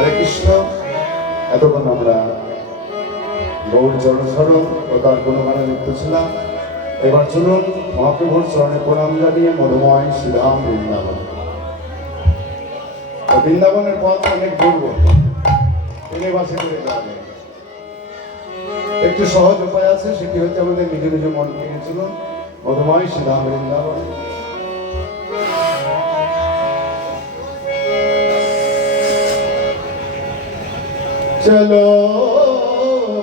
হরে কৃষ্ণ। এতক্ষণ আমরা গৌর চরণস্মরণ ও তার গুণগানে লিপ্ত ছিলাম। এবার চলুন মহাপ্রভুর চরণে প্রণাম জানিয়ে মধুময় শ্রীধাম বৃন্দাবন। বৃন্দাবনের পথ অনেক দূর, ট্রেনে বাসে করে যাবে। একটু সহজ উপায় আছে, সেটি হচ্ছে আমাদের নিজ নিজ মন থেকে চলুন মধুময় শ্রীধাম বৃন্দাবন। চলো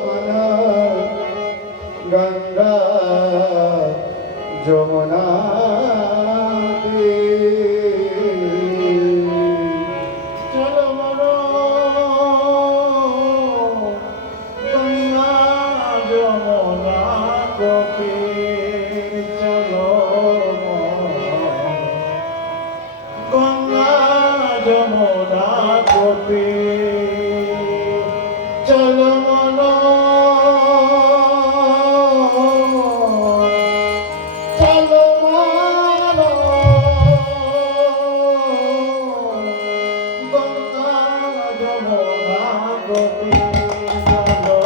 মানা গঙ্গা যমুনা চলো মানো গঙ্গা যমুনা গোপী চলো গঙ্গা যমুনা গোপী চলো মনো চলো মনো গঙ্গা যমুনা গোপী চলো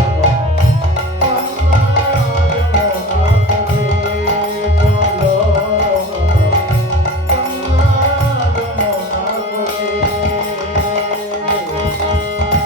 গঙ্গা যমুনা গোপী চলো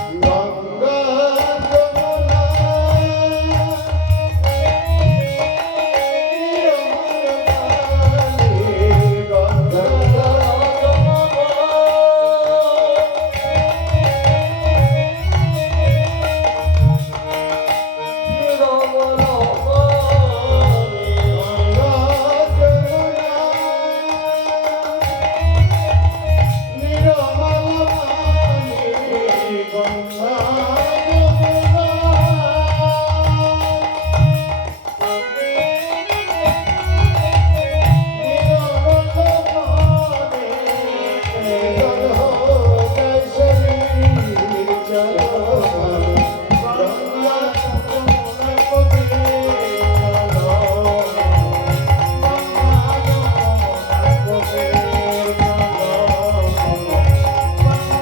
গঙ্গা যমুনা গোপী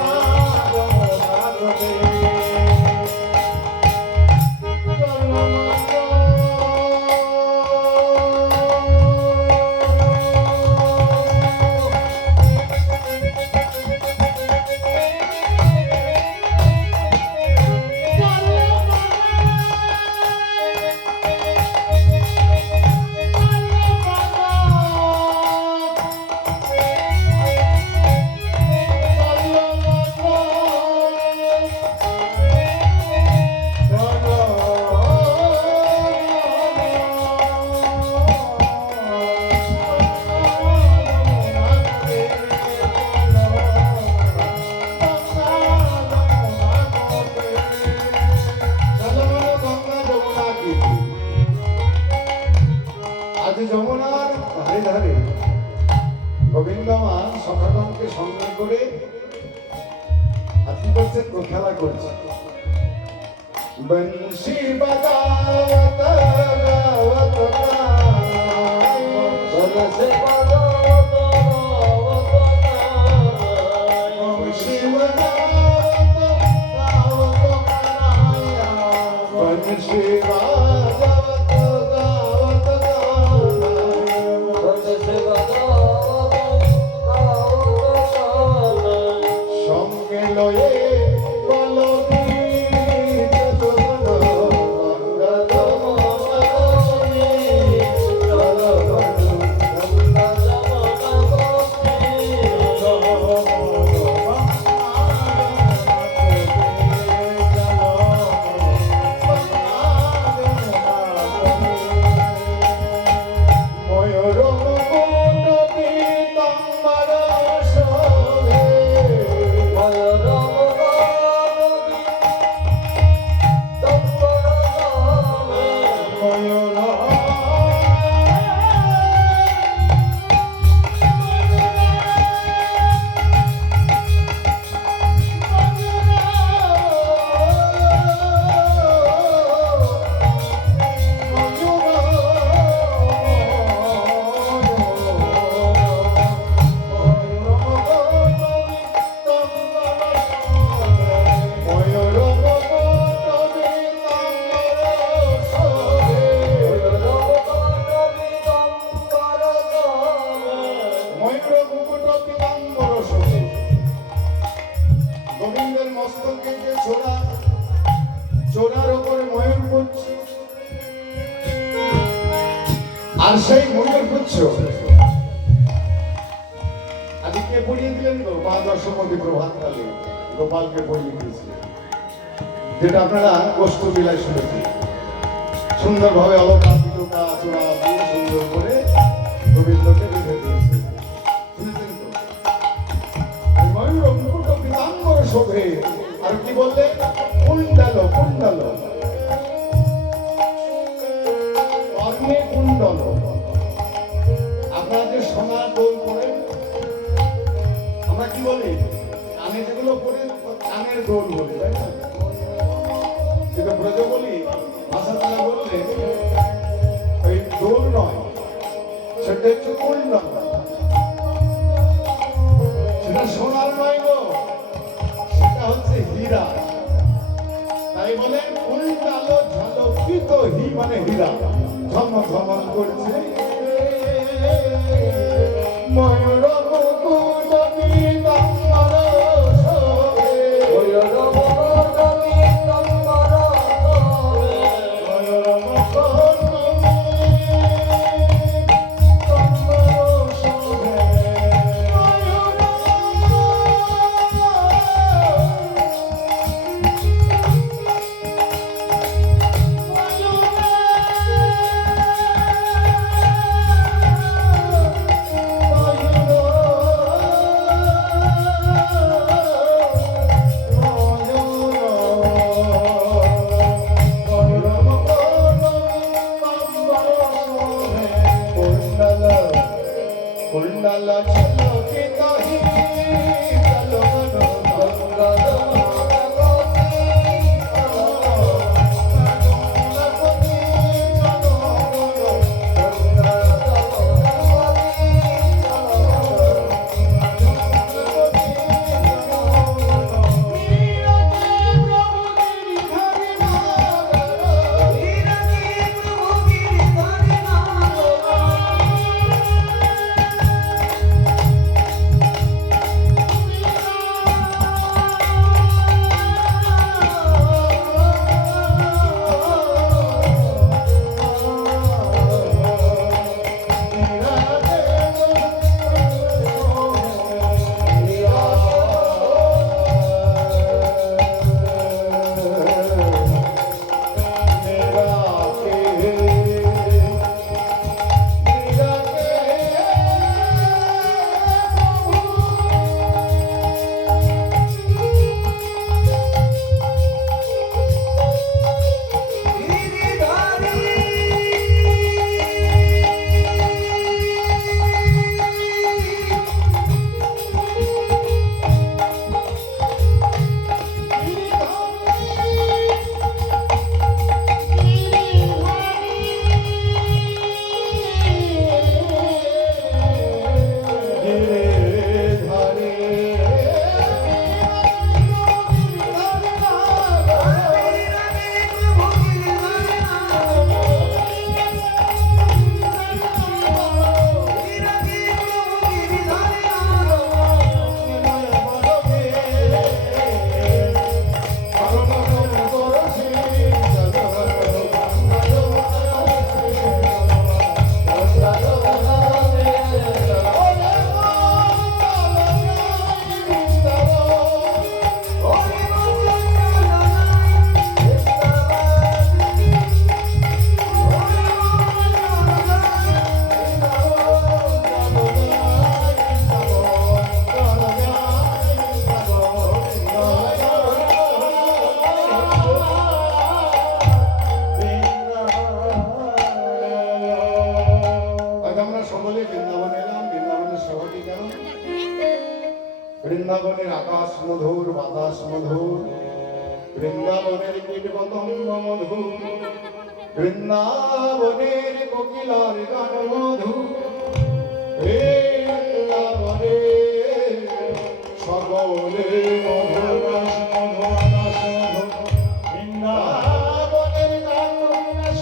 যমুনার ধারে ধারে গোবিন্দমান সখাগণকে সঙ্গে করে হাতি করছে, খেলা করছে। বংশী বাজাওয়াত গাওয়াত বংশী বাজাওয়াত বংশী বাজাওয়াত গাওয়াত বংশী ময়ূর মুকুট পীতাম্বর শোভে। গোবিন্দের মস্তকে যে ছোড়া, চোরার ওপরে ময়ূর পুচ্ছ, আর সেই ময়ূর পুচ্ছ আজকে পড়িয়ে দিলেন তো মা দশমী প্রভাতকালে গোপালকে পড়িয়ে দিয়েছে, যেটা আপনারা কষ্ট বিলায় শুনেছেন। সুন্দরভাবে অলঙ্কার পিটোকা চূড়া দিয়ে সুন্দর করে গোবিন্দকে বেঁধে দিয়েছে, শুনেছেন তো? ময়ূর মুকুট পীতাম্বর শোভে, আর কি বললে? কুণ্ডাল, কুণ্ডাল কর্ণে কুণ্ডল। আপনারা যে সোনার দোল পড়েন, আমরা কি বলি? কানে যেগুলো পড়ে কানের দোল বলি, তাই না? কিন্তু ব্রজ বলি ভাষা তারা বললে ওই দোল নয়, সেটা হচ্ছে কুণ্ডল। সেটা সোনার নয় গো, সেটা হচ্ছে হীরা। তাই বলে কুণ্ডাল ঝলকিত, হি মানে হীরা, ঝমঝম করছে। ময়ূর মুকুট পীতাম্বর শোভে, ময়ূর মুকুট পীতাম্বর শোভে, ময়ূর মুকুট পীতাম্বর শোভে। কুণ্ডল ঝলকিত হি চলমন মঙ্গল। বৃন্দাবনের আকাশ মধুর, বাতাস মধুর, বৃন্দাবনের কীটপতঙ্গ মধুর, বৃন্দাবনের কোকিলার গান মধুর, বৃন্দাবনে সকলে মধুর বৃন্দাবনের গান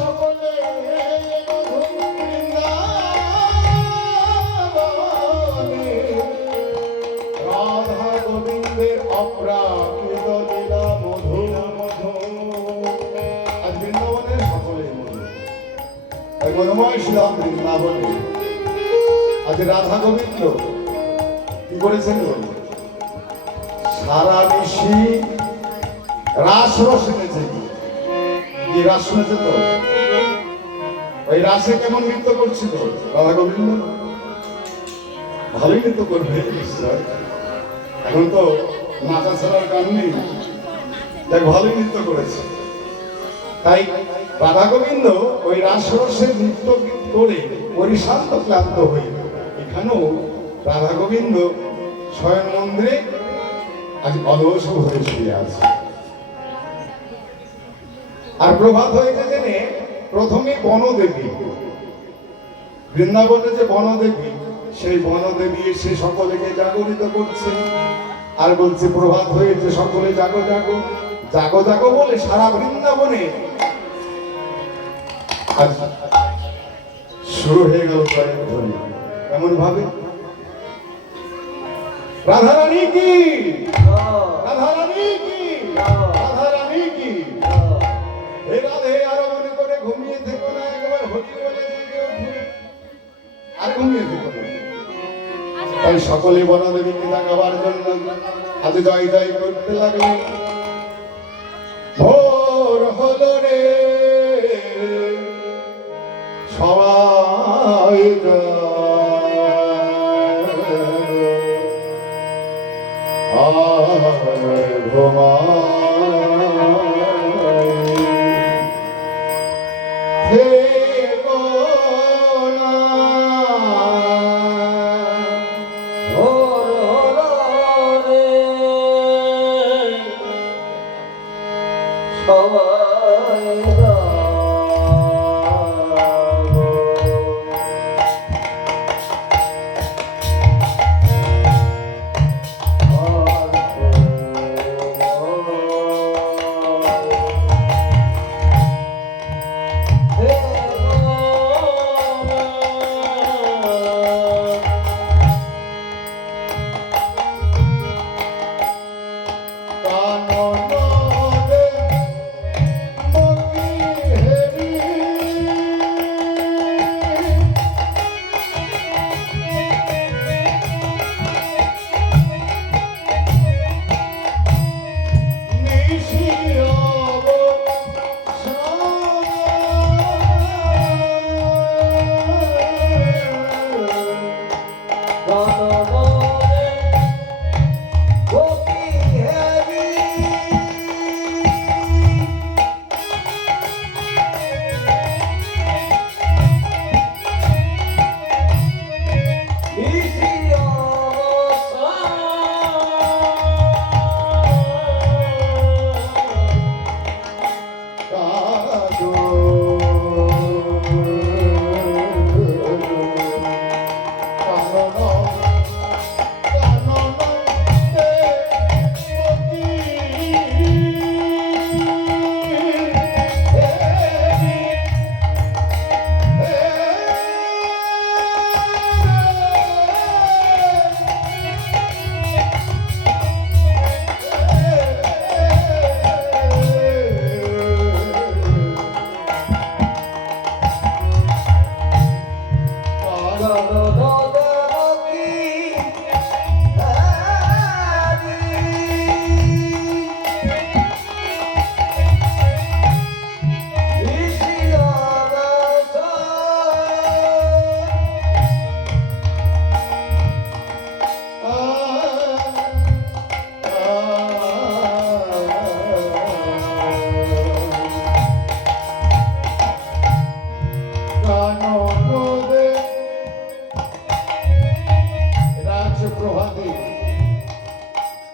সকলে মধুর, বৃন্দাবন অপ্রাকৃত লীলা মধু মধু। আজ বৃন্দাবনের সকলেই মধু, তাই মনোময় শ্রীরাম বৃন্দাবনে আজ রাধা গোবিন্দ কি করেছেন? সারা নিশি রাস রস এনেছে। কি রাস শুনেছে তো? ওই রাসে কেমন নৃত্য করছিল রাধা গোবিন্দ? ভালোই নৃত্য করবে নিশ্চয়, এখন তো নাচা ছাড়ার গান নেই, তাই ভালোই নৃত্য করেছে। তাই রাধা গোবিন্দ ওই রাসরসে নৃত্য করে পরিশান্ত ক্লান্ত হয়ে এখানেও রাধা গোবিন্দ শয়ন মন্দিরে আজ অলস হয়ে শুয়ে আছে। আর প্রভাত হয়েছে জেনে প্রথমে বনদেবী, বৃন্দাবনে যে বনদেবী, সেই বনদেবী এসে সকলকে জাগরিত করছে আর বলছে প্রভাত হয়েছে, সকলে জাগো জাগো জাগো জাগো বলে সারা বৃন্দাবনে আজ শুরু হয়ে গেল জয়ের ধ্বনি। এমন ভাবে রাধারানী কি, রাধারানী কি, রাধারানী কি, হে রাধে আরো মনে করে ঘুমিয়ে থেকো না, একবার হরি বলে জেগে ওঠো আর ঘুমিয়ে থেকো না। তাই সকলে বনদেবীকে জাগাবার জন্য আজ জয় জয় করতে লাগলেন। ভোর হলো রে সবাই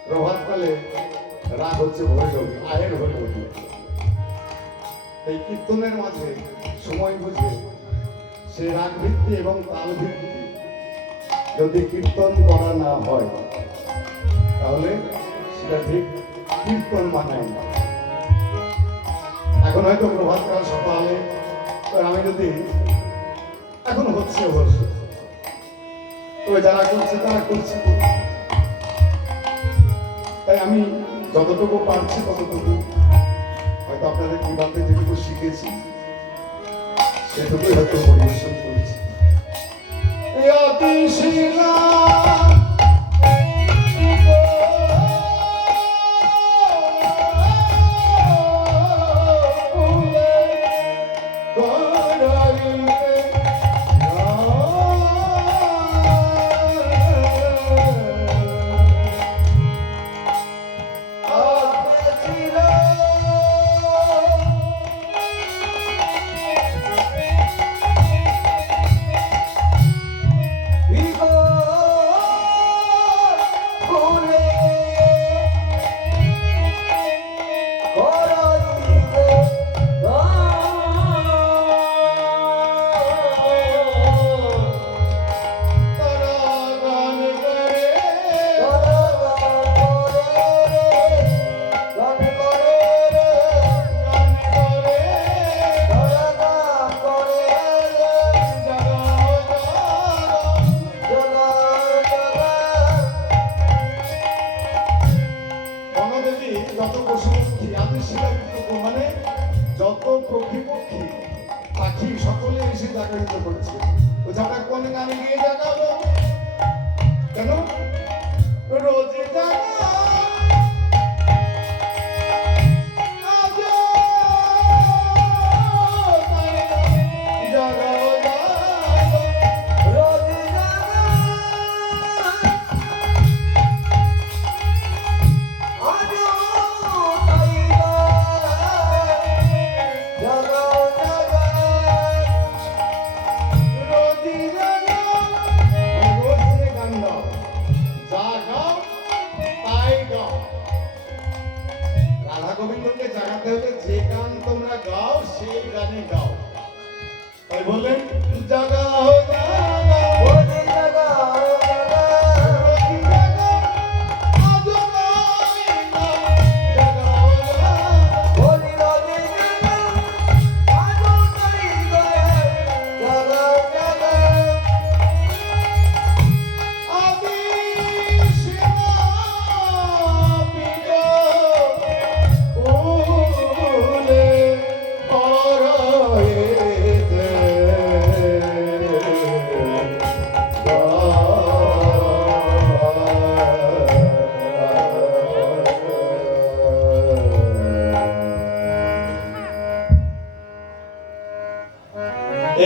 প্রভাতকালে রাগ হচ্ছে ভৈরবী, আয়ের ভৈরবী। এই কীর্তনের মাঝে সময় বুঝে সে রাগ ভিত্তি এবং তাল ভিত্তি যদি কীর্তন করা না হয় তাহলে সেটা ঠিক কীর্তন বানায় না। এখন হয়তো প্রভাতকাল সকালে আমি যদি এখন হচ্ছে অবশ্য, তবে যারা করছে তারা করছে, তাই আমি যতটুকু পারছি ততটুকু, হয়তো আপনাদের কিভাবে যেটুকু শিখেছি সেটুকুই হয়তো পরিবেশন করছি। যত পশু পক্ষী মানে যত পক্ষী পক্ষী পাখি সকলে এসে জাগরিত করেছে। ও যারা কোন গানে গিয়ে জাগাবো কেন রোজে জাগা গোবিন্দকে জাগাতে হলে যে গান তোমরা গাও সেই গানে গাও। তাই বললেন জাগাও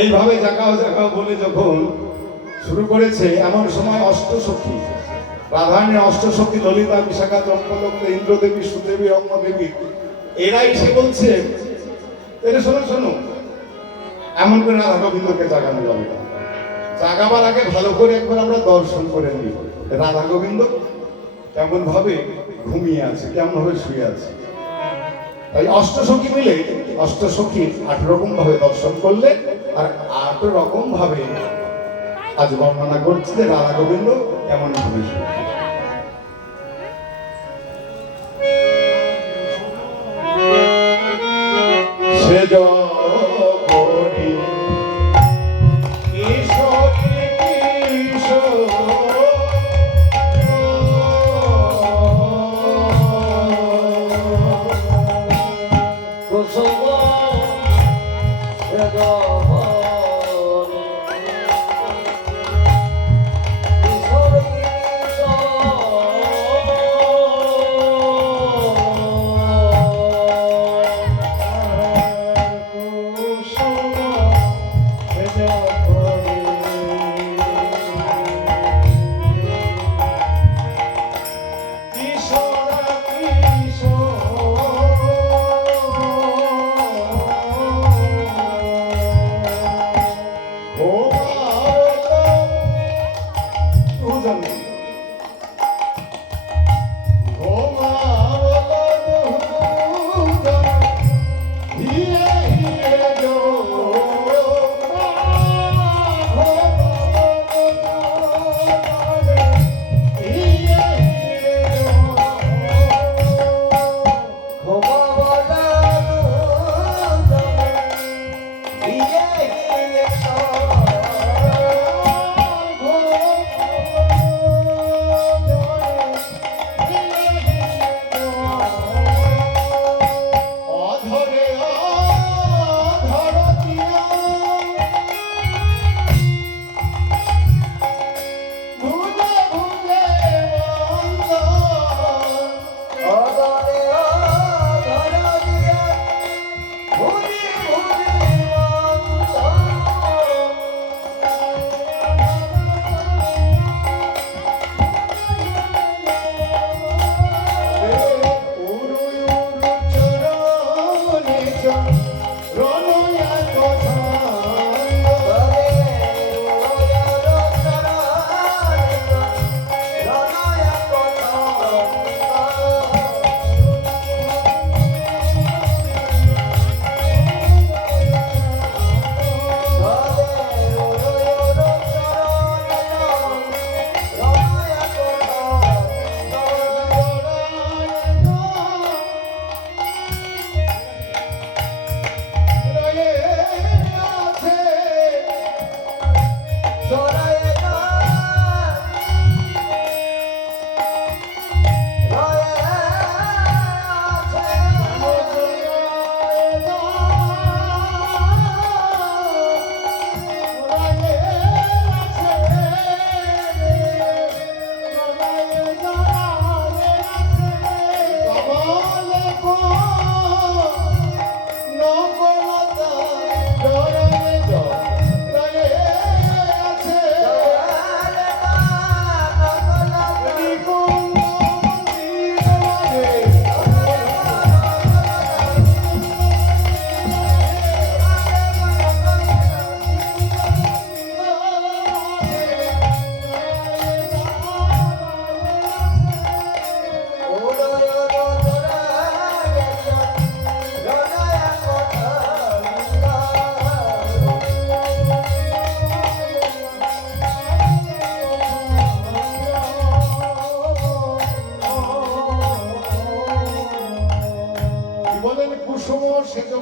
এইভাবে জাগাও জাগাও বলে যখন শুরু করেছে, এমন সময় অষ্টসখী রাধারণী, অষ্টসখী ললিতা, বিশাখা, চম্পলগ্ন, ইন্দ্রদেবী, সুদেবী, রঙ্গদেবী, এরা এসে বলছে এটা শোনো শোনো, এমন করে রাধা গোবিন্দকে জাগানো যাবে। জাগাবার আগে ভালো করে একবার আমরা দর্শন করে নিই রাধা গোবিন্দ কেমন ভাবে ঘুমিয়ে আছে, কেমন ভাবে শুয়ে আছে। তাই অষ্টসখী মিলে অষ্টসখীর ৮ রকম ভাবে দর্শন করলে আর ৮ রকম ভাবে আজ বর্ণনা করছে যে রাধা গোবিন্দ কেমন ভাবে সে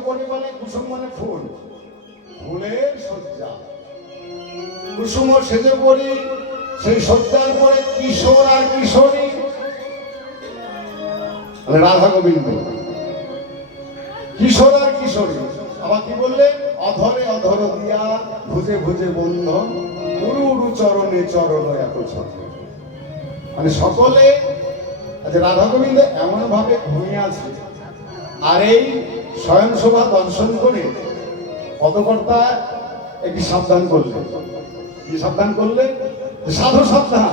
পড়ে বলে কুসুম মানে ফুল, ফুলের সজ্জা। কুসুম সেজে পড়ি, সেই সজ্জার পরে কিশোর আর কিশোরী, মানে রাধা গোবিন্দ, কিশোর আর কিশোরী। আবার কি বললে? অধরে অধর দিয়া, ভুজে ভুজে বন্ধন, উরু উরু চরণে চরণ এত ছন্দ। মানে সকলে রাধা গোবিন্দ এমন ভাবে ঘুমিয়ে আছে। আর এই স্বয়ংসভা দর্শন করে পদকর্তা একটি সাবধান করলেন। কি সাবধান করলে? সাধু সাবধান।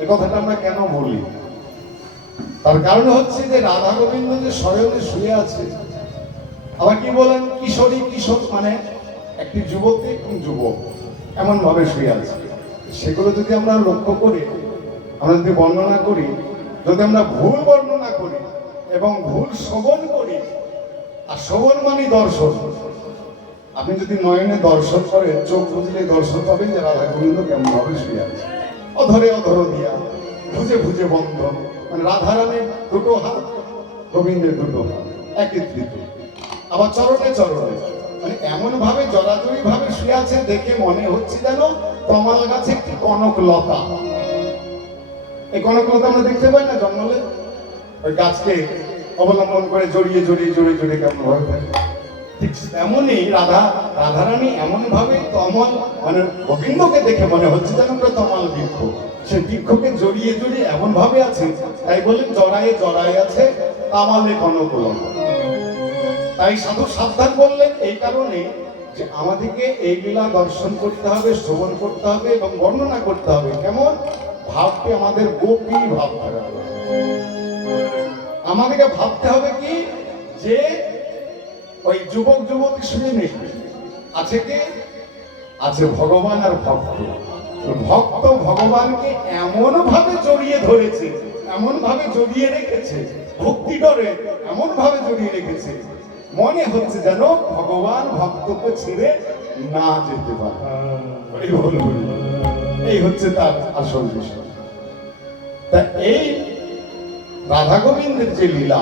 এই কথাটা আমরা কেন বলি? তার কারণ হচ্ছে যে রাধা গোবিন্দ যে স্বয়নে শুয়ে আছে, আবার কি বলেন? কিশোরী, কিশোর মানে একটি যুবতী এবং যুবক এমন ভাবে শুয়ে আছে। সেগুলো যদি আমরা লক্ষ্য করি, আমরা যদি বর্ণনা করি, যদি আমরা ভুল বর্ণনা করি এবং ভুল শ্রবণ করি, আর শ্রবণ মানে দর্শন, আপনি যদি নয়নে দর্শন করেন, চোখ বুঝলে দর্শন পাবেন যে রাধা গোবিন্দ কেমন ভাবে শুয়ে আছে। অধরে অধর দিয়া, ভুজে ভুজে বন্ধন, মানে রাধারানীর দুটো হাত, গোবিন্দের দুটো হাত একত্রিত। আবার চরণে চরণে, মানে এমন ভাবে জড়াজড়ি ভাবে শুয়ে আছে, দেখে মনে হচ্ছে যেন কমল গাছে একটি কনকলতা। এই কনকলতা আমরা দেখতে পাই না জঙ্গলে? ওই গাছকে অবলম্বন করে জড়িয়ে জড়িয়ে জড়িয়ে জড়িয়ে কেমন ভাবে থাকে। ঠিক তেমনই রাধারানী এমন ভাবে তমল, মানে গোবিন্দকে দেখে মনে হচ্ছে যেন তমাল বৃক্ষ, সে বৃক্ষকে জড়িয়ে জড়িয়ে এমন ভাবে আছে। তাই বলেন জড়ায়ে জড়ায়ে আছে তামালে কনকলতা। তাই সাধু সাবধান বললেন এই কারণে যে আমাদেরকে এইগুলা দর্শন করতে হবে, শ্রবণ করতে হবে এবং বর্ণনা করতে হবে। কেমন ভাবকে আমাদের গোপী ভাবতে হবে। আমাদেরকে ভাবতে হবে কি যে ওই যুবক যুবতী শুনে নেই, আছে কে? আছে ভগবান আর ভক্ত। ভক্ত ভগবানকে এমন ভাবে জড়িয়ে ধরেছে, এমন ভাবে জড়িয়ে রেখেছে, ভক্তি ডরে এমন ভাবে জড়িয়ে রেখেছে, মনে হচ্ছে যেন ভগবান ভক্তকে ছেড়ে না যেতে পারে। এই হচ্ছে তার আসল বিষয়। তা এই রাধা গোবিন্দের যে লীলা,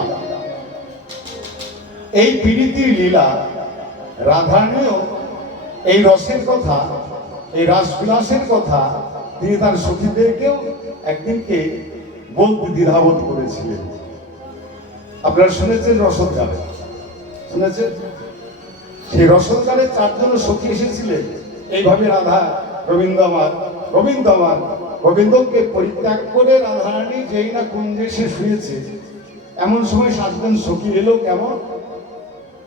এই প্রীতির লীলা, রাধারানীও এই রসের কথা, এই রাসবিলাসের কথা তিনি তার সখীদেরকেও একদিনকে বলতে দ্বিধাবোধ করেছিলেন। আপনারা শুনেছেন রসদগানে, শুনেছেন? সেই রসদগানে 4 জন সখী এসেছিলেন। এইভাবে রাধা গোবিন্দ আমার, গোবিন্দ আমার, গোবিন্দকে পরিত্যাগ করে রাধারানী যেই না কুঞ্জে সে শুয়েছে, এমন সময় 7 জন সখী এলো। কেমন?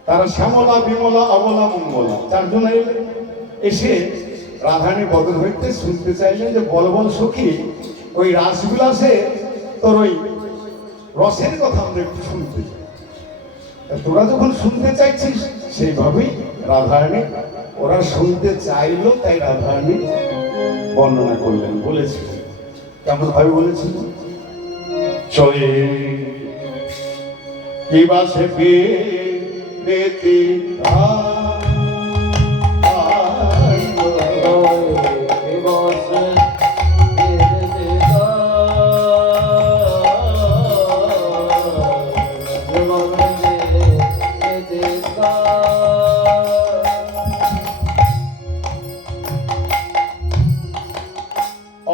তারা শ্যামলা, বিমলা, অবলা, মঙ্গলা 4 জন এলেন। এসে রাধারানী বদল হইতে শুনতে চাইলেন যে বল বল সখী, ওই রাসবিলাসে তোর ওই রসের কথা আমরা একটু শুনতে চাই। তোরা যখন শুনতে চাইছিস, সেইভাবেই রাধারানী, ওরা শুনতে চাইলো, তাই রাধারানী বর্ণনা করলেন, বলেছিলেন। কেমন ভাবে বলেছিলেন? চয়ে কি বাসে পেতে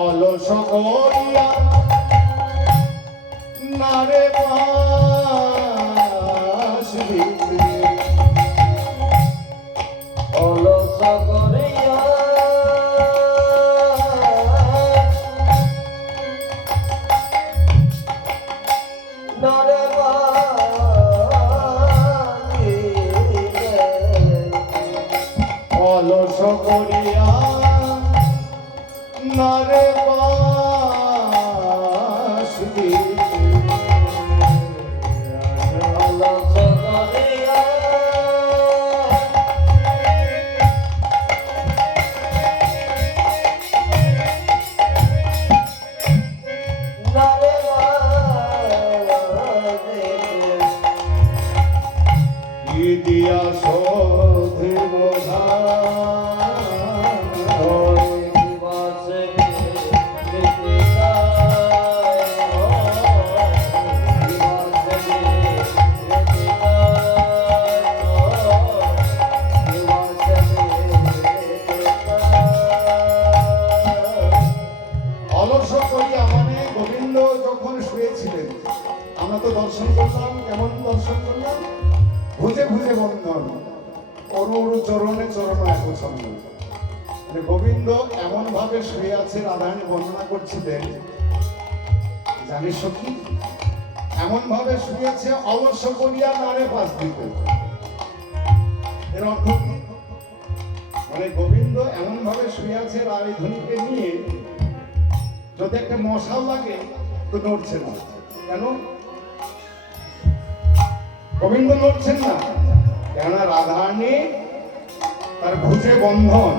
অলস করিয়া নারে পাশ দিতে, অলস করিয়া নারে পাশ দিতে, অলস করিয়া নারে পাশ দিতে, অলস করিয়া নারে পাশ দিতে, দিয়া শোধে বোঝা গিয়েছিলেন। আমরা তো দর্শন করলাম, কেমন দর্শন করলাম? ভুজে ভুজে বন্ধন, অরু অরু চরণে চরণ একছন্দ। মানে গোবিন্দ এমন ভাবে শুয়ে আছে, রাধারানী বর্ণনা করছিলেন, জানিস কি এমন ভাবে শুয়েছে অবশ্য করিয়া নারে পাশ দিতে। এর অর্থ কি? মানে গোবিন্দ এমন ভাবে শুয়ে আছে রানীধ্বনিকে নিয়ে, যদি একটা মশাল লাগে তো নড়ছে না। কেন গোবিন্দ নড়ছেন না? কেননা রাধারানী তার ভুজে বন্ধন,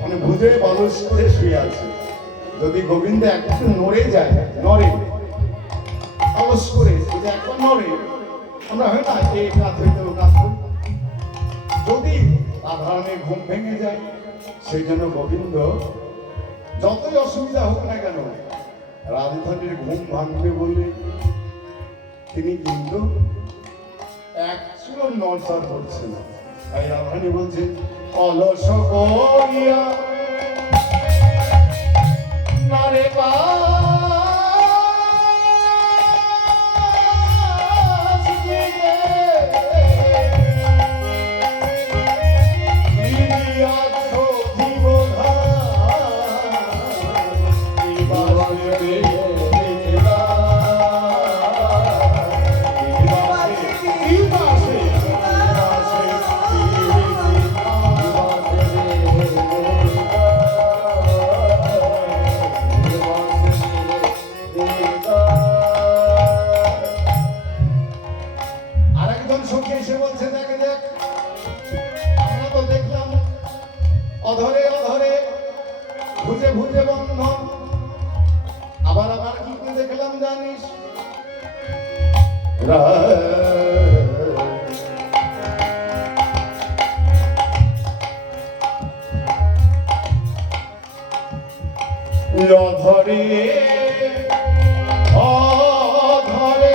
মানে ভুজে বলস করে শুয়ে আছে। যদি গোবিন্দ একটু নড়ে যায়, নড়ে অলস করে, যদি এখন নড়ে, আমরা হয় না এই কাজ হইতে কাজ করি, যদি রাধারানীর ঘুম ভেঙে যায়, সেই জন্য গোবিন্দ যতই অসুবিধা হোক না কেন, রাধারানীর ঘুম ভাঙবে বলে তিনি কিন্তু একচুলো নড়চড় করছে না। তাই রাধারানী বলছে, অলস করিয়া নারে অধরে অধরে ভুজে ভুজে বন্ধন। আবার আবার কি করে দেখলাম জানিস? অধরে অধরে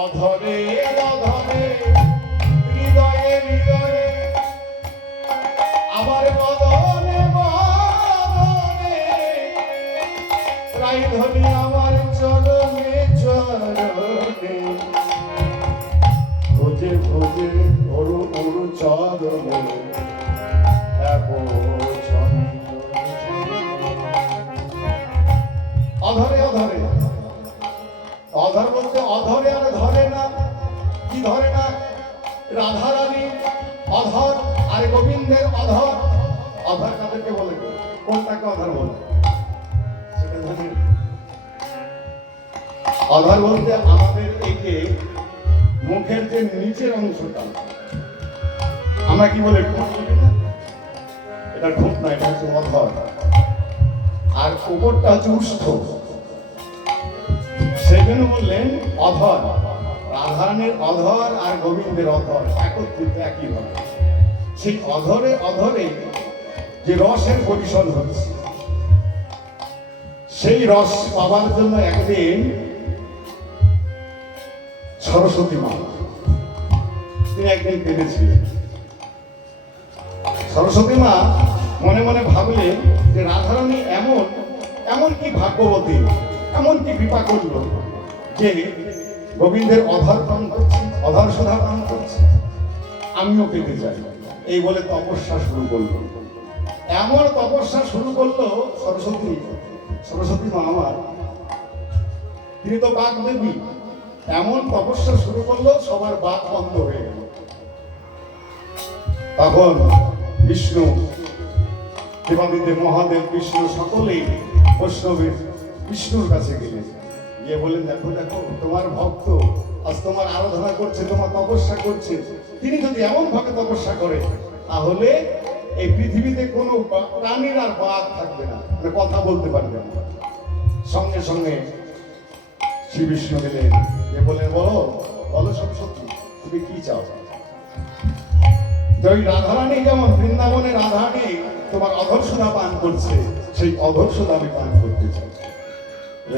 অধরে অধরে হৃদয়ে হৃদয়ে আবার বদনে বদনে রাইধনি আমার চরণে চরণে ভুজে ভুজে অরু অরু চরণে অধরে অধরে। অধর বলতে অধরে আর ধরে না। কি ধরে না? রাধারানী অধর আর গোবিন্দের অধর। অধর কাদেরকে বলে? কোনটাকে অধর বলে সেটা জানেন? অধর বলতে আমাদের একে মুখের যে নিচের অংশটা, আমরা কি বলে ঠোঁট বলি না? এটা ঠোঁট না, এটা হচ্ছে অধর। আর উপরটা হচ্ছে উষ্ঠ। সেজন্য বললেন অধর। রাধারানীর অধর আর গোবিন্দের অধর একত্রিত একই হবে। সেই অধরে অধরে যে রসের পরিশোধ হচ্ছে, সেই রস পাবার জন্য একদিন সরস্বতী মা তিনি একদিন কেঁদেছিলেন। সরস্বতী মা মনে মনে ভাবলেন যে রাধারানী এমন এমন কি ভাগ্যবতী, এমন কি কৃপা করল যে গোবিন্দের অধর পান করছি, অধর সুধা পান করছি, আমিও পেতে চাই। এই বলে তপস্যা শুরু করলো। এমন তপস্যা শুরু করলো সরস্বতী মা আমার, তিনি তো বাক দেবী, এমন তপস্যা শুরু করলো সবার বাক বন্ধ হয়ে গেল। তখন বিষ্ণু, দেবাদিদেব, মহাদেব, বিষ্ণু সকলেই বৈষ্ণবের বিষ্ণুর কাছে গেলেন, গিয়ে বলেন, দেখো দেখো তোমার ভক্ত আজ তোমার আরাধনা করছে, তোমার তপস্যা করছে, তিনি যদি এমন ভাবে তপস্যা করে তাহলে এই পৃথিবীতে কোনো প্রাণীর আর বাদ থাকবে না, মানে কথা বলতে পারবে না। সঙ্গে সঙ্গে শ্রী বিষ্ণু গেলেন, গিয়ে বলেন, বলো বলো সরস্বতী তুমি কি চাও? ওই রাধারানী যেমন বৃন্দাবনে রাধারানী তোমার অধর সুধা পান করছে, সেই অধর সুধা আমি পান করতে চাই।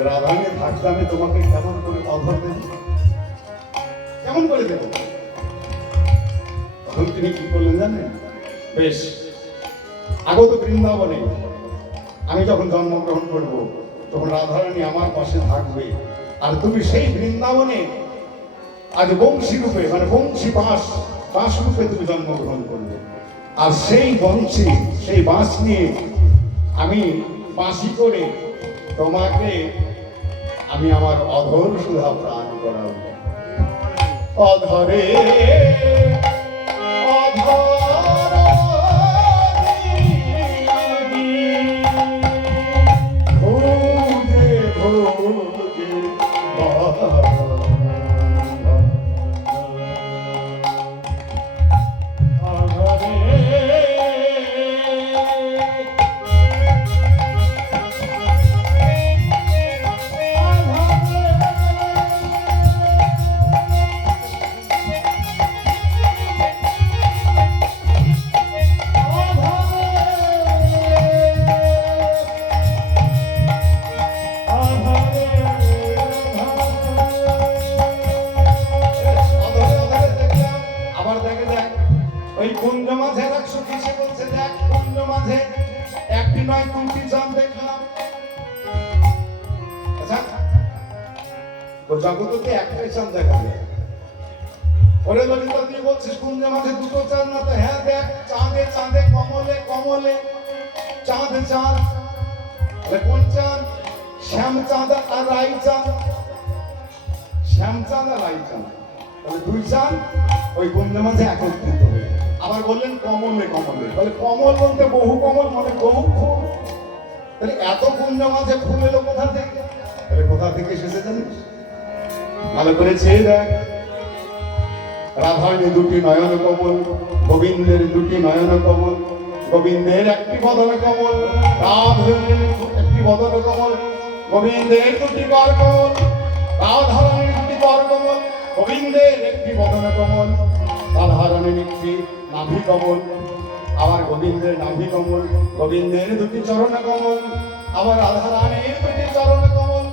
রাধারানীর ভাগ্যে আমি তোমাকে কেমন করে অধর দেব, কেমন করে দেব? তখন তিনি কি করলেন জানেন? বেশ আগত বৃন্দাবনে আমি যখন জন্মগ্রহণ করব তখন রাধারানী আমার পাশে থাকবে, আর তুমি সেই বৃন্দাবনে আজ বংশী রূপে মানে বংশী বাঁশ রূপে তুমি জন্মগ্রহণ করবে। আর সেই বংশী সেই বাঁশ নিয়ে আমি বাঁশি করে তোমাকে আমি আমার অধর সুধা প্রাণ করাবো। অধরে জগতে একটাই চাঁদ দেখা যায়। ওরে ললিতা তুই বলছিস কুঞ্জে মাঝে দুটো চাঁদ না? তো হ্যাঁ দেখ, চাঁদে চাঁদে কমলে কমলে চাঁদ চাঁদ। কোন চাঁদ? শ্যাম চাঁদ আর রাই চাঁদ। শ্যাম চাঁদ আর রাই চাঁদ, তাহলে দুই চাঁদ ওই কুঞ্জে মাঝে একত্রিত হয়ে। আবার বললেন কমলে কমলে, তাহলে কমল বলতে বহু কমল মানে বহু ফুল। তাহলে এত কুঞ্জ মাঝে ফুল এলো কোথা থেকে? তাহলে কোথা থেকে এসেছে জানিস? ভালো করে চেয়ে দেখ। রাধারানী দুটি নয়ন কমল, গোবিন্দের দুটি নয়ন কমল। গোবিন্দের একটি বদন কমল, রাধারানীর একটি বদন কমল। গোবিন্দের দুটি কর কমল, রাধারানীর দুটি কর কমল। গোবিন্দের একটি বদন কমল, রাধারানীর একটি নাভি কমল। আবার গোবিন্দের নাভি কমল, গোবিন্দের দুটি চরণ কমল। আবার রাধারানীর দুটি চরণ কমল।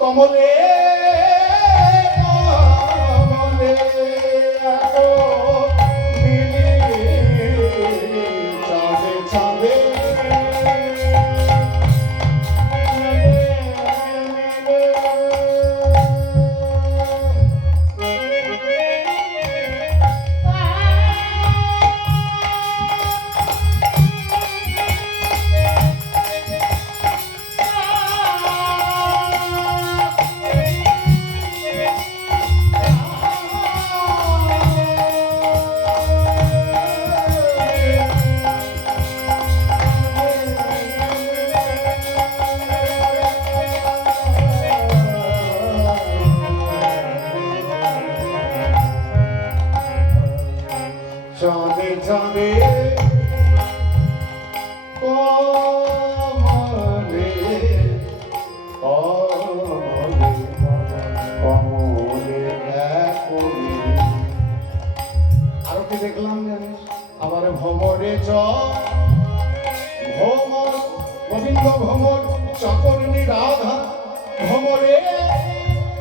কমলে চাঁদে চাঁদে কমলে কমলে কমলে আরো কি দেখলাম জানিস? আবার ভমরে ভমর গোবিন্দ ভমর চকরণী রাধা ভমরে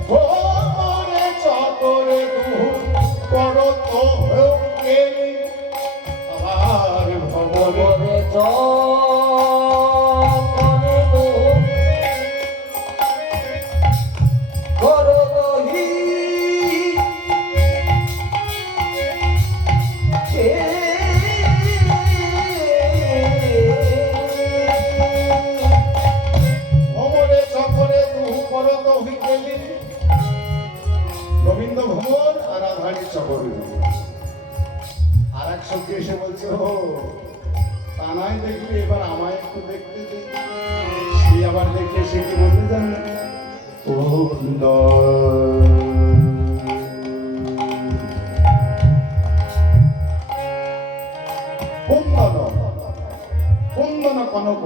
ভমরে চকরে করত আর ভমরে গোবিন্দ ভ্রমণ আর রাধারানীর চকর। আর এক সঙ্গে এসে বলছে ও তা নাই দেখলি, এবার আমায় একটু দেখতে দে। সে আবার দেখে সে কি বলতে জানে? কুন্দন কুন্দন কনক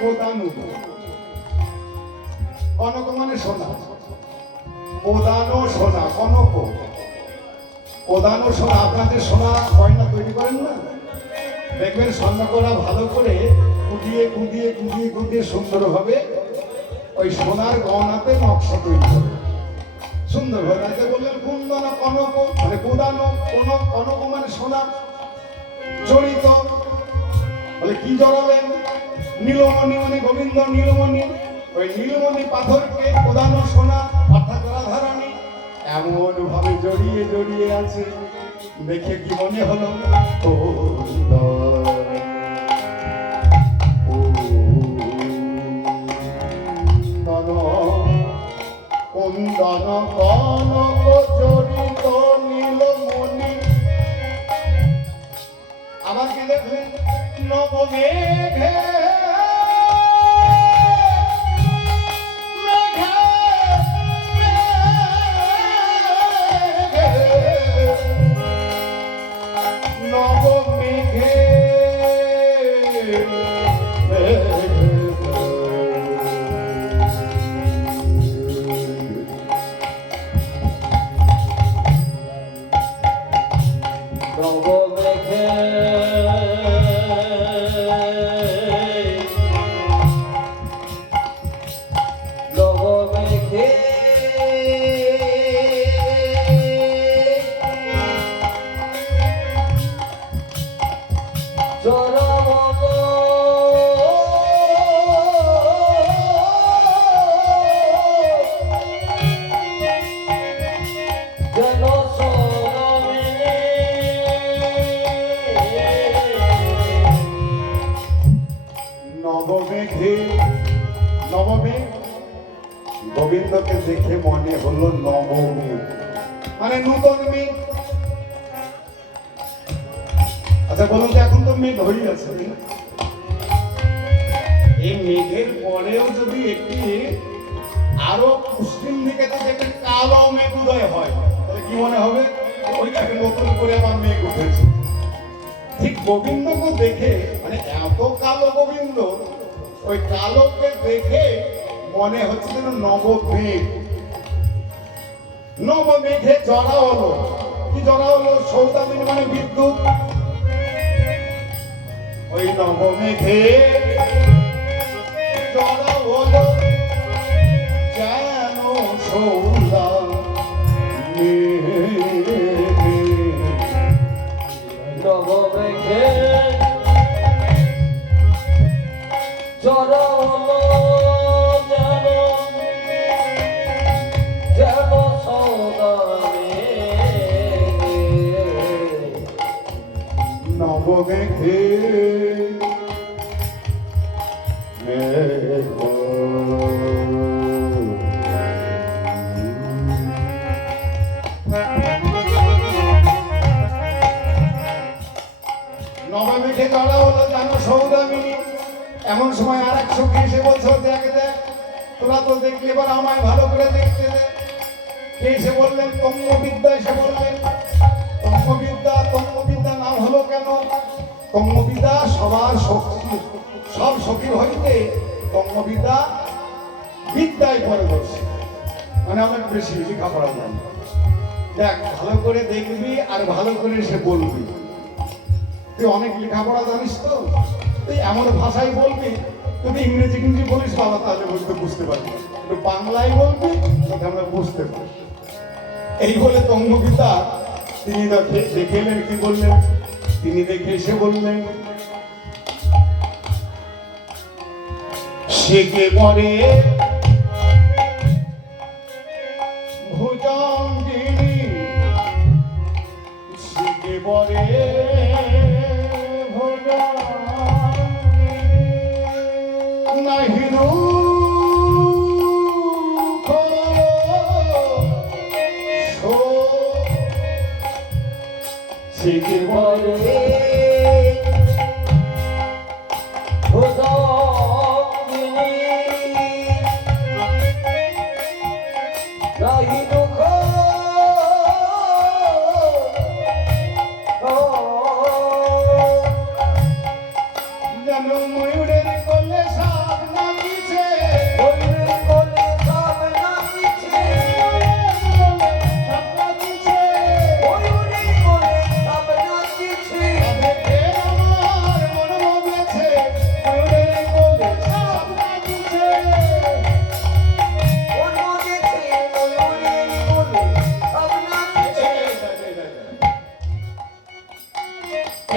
প্রদানু, কনক মানে সোনা, প্রদান সোনা, কনক প্রদান সোনা। আপনাদের সোনা গয়না তৈরি করেন না, দেখবেন সোনা করা ভালো করে কুটিয়ে কুটিয়ে কুটিয়ে কুটিয়ে সুন্দরভাবে ওই সোনার গহনাতে নকশা তৈরি করে সুন্দরভাবে। তাতে বললেন কুন্দন কনক মানে প্রদান, কনক কনক মানে সোনা জড়িত। বলে কি জড়ালেন? নীলমণি মানে গোবিন্দ নীলমণি, ওই নীলমণি পাথরকে প্রধান সোনা অর্থাৎ রাধারানী এমন ভাবে জড়িয়ে জড়িয়ে আছে, দেখে কি মনে হলো কুন্দন কনক জড়িত নীলমণি। আবার কি দেখলেন? নবমেঘে গোবিন্দকে দেখে মনে হলো নবমী মানে নূতন মেঘ। আচ্ছা বলুন তো, এখন তো মেঘ হয়ে গেছে, এই মেঘের পরেও যদি একটি আরো পশ্চিম দিকে যদি একটা কালো মেঘ উদয় হয় তাহলে কি মনে হবে? ওইটাকে নতুন করে আবার মেঘ উঠেছে। ঠিক গোবিন্দকে দেখে মানে এত কালো গোবিন্দ, ওই কালোকে দেখে মনে হচ্ছে যেন নবমেঘ। নবমেঘে জড়া হলো, কি জড়া হলো? সৌদামিনী মানে বিদ্যুৎ। ওই নবমেঘে জড়া হলো যেন সৌদামিনী। নবমেঘে জড়া হলো নবমেঘে নবমেঘে জড়া হলো যেন সৌদামিনী। এমন সময় আর এক সখী এসে বলছো, দেখ দেখ তোরা তো দেখলি, এবার আমায় ভালো করে দেখতে দে। কে এসে বললেন? তম্মবিদ্যা এসে বললেন। তম্মবিদ্যা নাম হলো কেন? তম্মবিদ্যা সবার শক্তি, সব সখীর হইতে তম্মবিদ্যা বিদ্যায় পারদর্শী, মানে অনেক বেশি লেখাপড়া জানে। দেখ ভালো করে দেখবি আর ভালো করে সে বলবি। তুই অনেক লেখাপড়া জানিস তো, তুই এমন ভাষায় বলবি, তুমি ইংরেজি কিন্তু বলিস বাবা, তাহলে বুঝতে পারবি। একটু বাংলায় বলবি, তোকে আমরা বুঝতে পারি। এই বলে তম্মবিদ্যা তিনি দেখেলেন, কি বললেন? তিনি দেখে এসে বললেন, সেকে পরে ভুজঙ্গিনী, সেকে পরে ভুজঙ্গিনী, নাহিরু সেকে পরে যেন ময়ূরের কোলে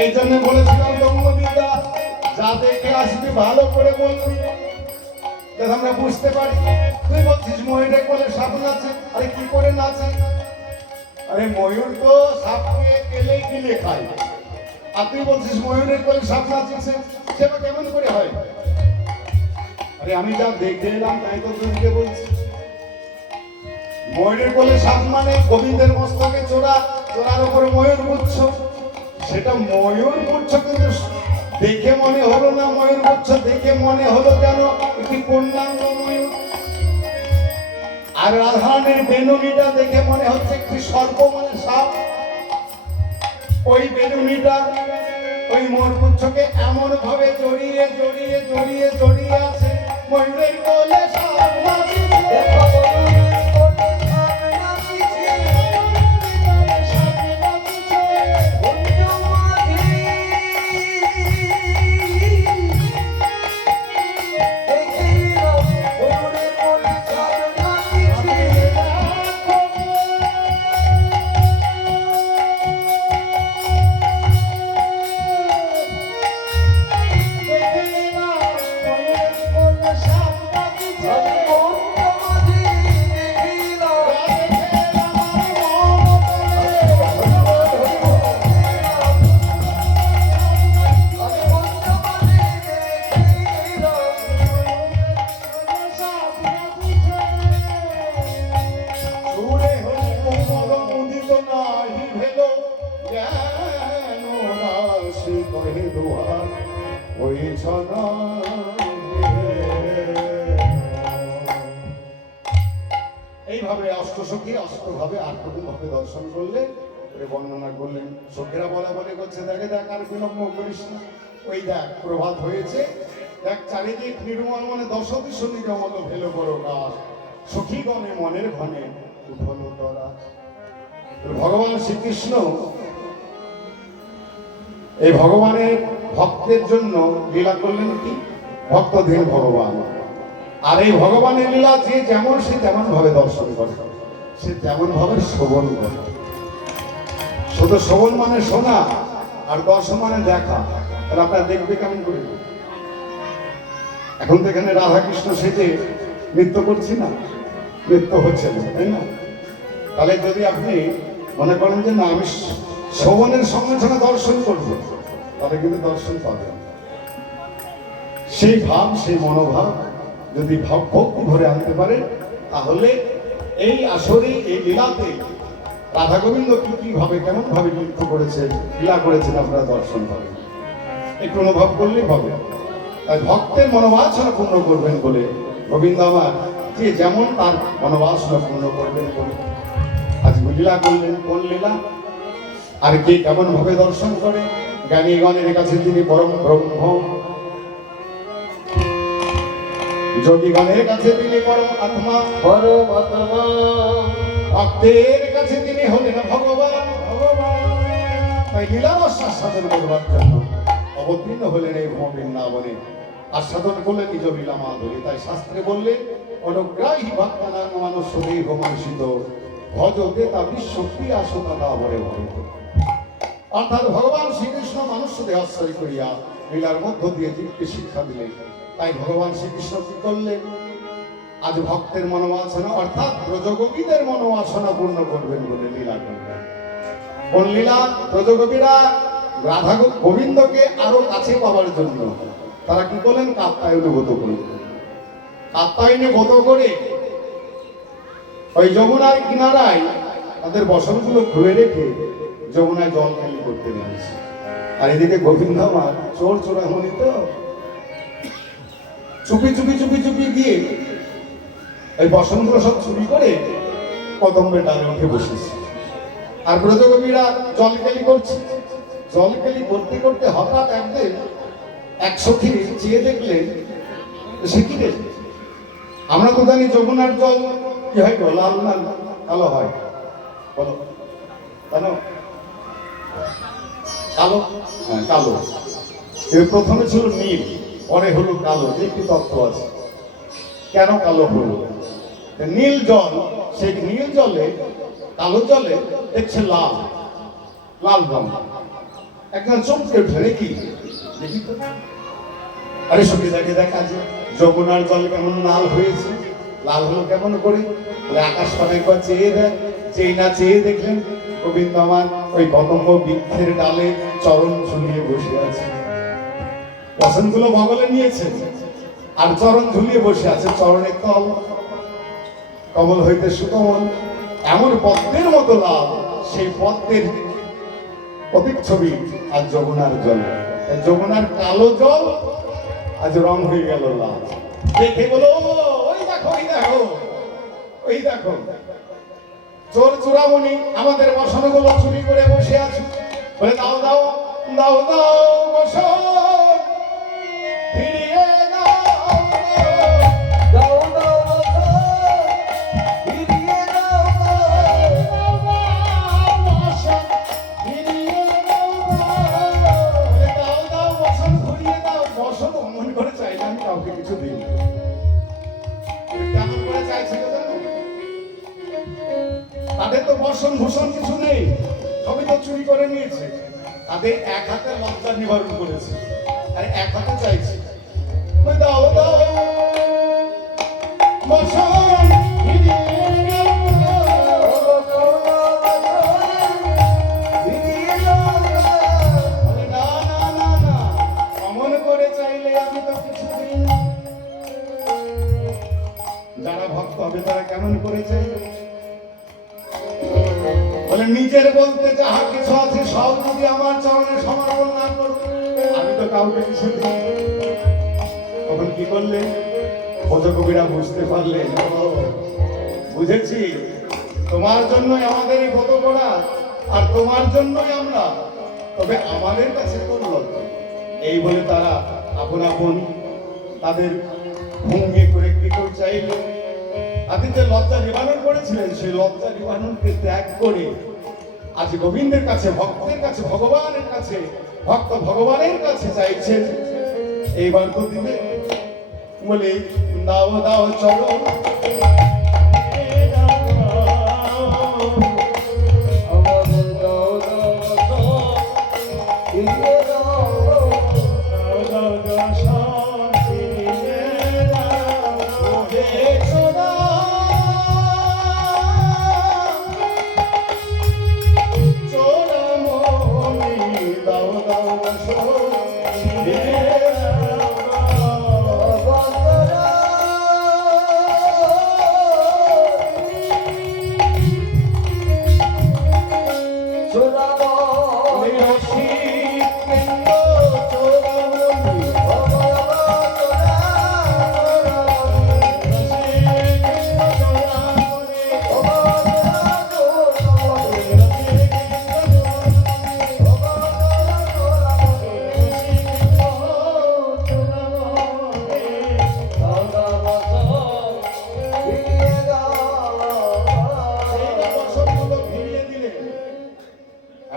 এই জন্য বলেছিলাম দম্ভবিদ্যা যা দেখে আসবি ভালো করে বলবি যাতে আমরা বুঝতে পারি। তুই বলছিস ময়ূরের কোলে সাপ নাচে, আরে কি করে নাচে? আরে ময়ূর তো সাপকে কেলেই গিলে খায়, আর তুই বলছিস ময়ূরের কোলে সাপ নাচছে, সেটা কেমন করে হয়? আরে আমি যা দেখে এলাম তাই তো তোকে বলছি। ময়ূরের কোলে সাপ মানে গোবিন্দের মস্তকে চোরা, চোরার উপরে ময়ূর পুচ্ছ, সেটা ময়ূর পুচ্ছ কিন্তু দেখে মনে হলো না ময়ূর পুচ্ছ, দেখে মনে হলো যেন একটি পূর্ণাঙ্গ ময়ূর। আর রাধারানীর বেনুনিটা দেখে মনে হচ্ছে একটি সর্প মানে সাপ। ওই বেনুনিটা ওই ময়ূরপুচ্ছকে এমন ভাবে জড়িয়ে জড়িয়ে জড়িয়ে জড়িয়ে আছে ময়ূরের কোলে সাপ নাচিছে। এইভাবে অষ্টসখী অষ্টভাবে আটরকম ভাবে দর্শন করলে বর্ণনা করলেন। সখীরা বলা বলে করছে, দেখে দেখ আর বিলম্ব করিস না, ওই দেখ প্রভাত হয়েছে, দেখ চারিদিক নির্মল মানে দশদিশ নিগমল ভেলো বড় গাছ, সখীগণে মনের ঘনে উঠলো তরা। ভগবান শ্রীকৃষ্ণ এই ভগবানের ভক্তের জন্য লীলা করলেন কি? ভক্তধীন ভগবান। আর এই ভগবানের লীলা যে যেমন সে তেমন ভাবে দর্শন করে, সে তেমন ভাবে শ্রবণ করে। শুধু শ্রবণ মানে শোনা, আর দর্শন মানে দেখা। তাহলে আপনারা দেখবে কেমন করে? এখন তো এখানে রাধাকৃষ্ণ সেজে নৃত্য করছি না, নৃত্য হচ্ছে না, তাই না? তাহলে যদি আপনি মনে করেন যে না আমি শ্রবণের সঙ্গে সঙ্গে দর্শন করবো, তাহলে কিন্তু দর্শন পাবেন। সেই ভাব, সেই মনোভাব যদি ভক্তি ভরে আনতে পারে, তাহলে এই আসরে এই লীলাতে রাধা গোবিন্দ কি কি ভাবে কেমন ভাবে নৃত্য করেছে, লীলা করেছেন, আপনারা দর্শন পাবেন। একটু অনুভব করলেই হবে। তাই ভক্তের মনোবাসনা পূর্ণ করবেন বলে গোবিন্দ আমার যে যেমন তার মনোবাসনা পূর্ণ করবেন বলে আজ লীলা করলেন। কোন লীলা? আর কে কেমন ভাবে দর্শন করে? জ্ঞানীগণের কাছে তিনি পরম ব্রহ্ম, যোগীগণের কাছে তিনি পরম আত্মা, পরমাত্মা, ভক্তের কাছে তিনি হলেন ভগবান। তাই লীলার আস্বাদন করবার জন্য অবতীর্ণ হলেন এই ভূম বৃন্দাবনে, আস্বাদন করলেন নিজ লীলা মাধুরী। তাই শাস্ত্রে বললে অনুগ্রাহী ভক্তানাং মানুষ দেহ মনুষিত ভজতে তা বিশ্বক্তি আসতা ভরে ভরে। অর্থাৎ ভগবান শ্রীকৃষ্ণ মানুষ দেহ আশ্রয় করিয়া লীলার মধ্য দিয়ে জীবকে শিক্ষা দিলেন। তাই ভগবান শ্রীকৃষ্ণ কি করলেন? আজ ভক্তের মনোবাসনা অর্থাৎ ব্রজগোপীদের মনোবাসনা পূর্ণ করবেন বলে লীলা করবেন। কোন লীলা? ব্রজগোপীরা রাধা গোবিন্দকে আরো কাছে পাওয়ার জন্য তারা কি করলেন? কাত্যায়নে ব্রত করলেন। কাত্যায়নে ব্রত করে ওই যমুনার কিনারায় তাদের বসনগুলো খুলে রেখে যমুনায় জল খালি করতে নেমেছে। আর এদিকে গোবিন্দ আমার চোর চোরামণি তো চুপি চুপি চুপি চুপি গিয়ে এই বসনগুলো সব চুরি করে কদম্বের ডালে উঠে বসেছে। আর ব্রজগোপীরা জলকেলি করছে। জলকেলি করতে করতে হঠাৎ একদিন এক সখী চেয়ে দেখলেন, সে কি রে? আমরা তো জানি যমুনার জল কি হয় গো? লাল লাল কালো হয়, বলো কেন? কালো, হ্যাঁ কালো। এর প্রথমে ছিল নীল, পরে হলো কালো। যে কি তত্ত্ব আছে, কেন কালো হলো? নীল জল, সেই নীল জলে কালো জলে দেখছে লাল, লাল রং। একজন চমকে উঠে কি দেখি তো, আরে সঙ্গে দেখে দেখা আছে যমুনার জল কেমন লাল হয়েছে, লাল হলো কেমন করে, বলে আকাশ পানে একবার চেয়ে দেয়, চেয়ে না চেয়ে দেখলেন গোবিন্দ আমার ওই কদম্ব বৃক্ষের ডালে চরণ ঝুলিয়ে বসে আছে, বসনগুলো বগলে নিয়েছে আর চরণ ঝুলিয়ে বসে আছে, চরণের তল কমল হইতে সুকমল, এমন পদ্মের মতো লাল, সেই পদ্মের প্রতিচ্ছবি আর যমুনার জল, যমুনার কালো জল আজ রং হয়ে গেল লাল। দেখে বলো ওই দেখো ওই দেখো ওই দেখো, চোর চূড়ামণি আমাদের বসনগুলো চুরি করে বসে আছে, বলে দাও দাও দাও দাও বসন ফিরিয়ে দাও, দাও দাও ফিরিয়ে দাও, বসন ফিরিয়ে দাও, বলে দাও দাও বসন ঘুরিয়ে দাও। বসন অমন করে চাইলে আমি কাউকে কিছু দিই না, কেমন করে চাইছিল জানো, তাদের তো বর্ষণ ভূষণ কিছু নেই, সবই তো চুরি করে নিয়েছে, তাদের এক হাতে লজ্জা নিবারণ করেছে আর এক হাতে চাইছে, ওই দাও দাও বর্ষণ ফিরিয়ে দাও। বলে না না না না, অমন করে চাইলে আমি তো কিছু দিই না। যারা ভক্ত হবে তারা কেমন করে চাইবে, বলে নিজের বলতে যাহা কিছু আছে সব যদি আমার চরণে সমর্পণ না করো আমি তো কাউকে কিছু দিই। তখন কি করলেন ভোজকবিরা বুঝতে পারলেন, ও, বুঝেছি তোমার জন্যই আমাদের এই ভোগ করা আর তোমার জন্যই আমরা, তবে আমাদের কাছে কোন লজ্জা, এই বলে তারা আপন আপন তাদের ভঙ্গি করে কি করে চাইল, আপনি যে লজ্জা নিবারণ করেছিলেন সেই লজ্জা নিবারণকে ত্যাগ করে আজ গোবিন্দের কাছে, ভক্তের কাছে, ভগবানের কাছে, ভক্ত ভগবানের কাছে চাইছেন, এইবার তো দিবে, বলে দাও দাও চলো আমাদের দাও দাও ফিরিয়ে দাও,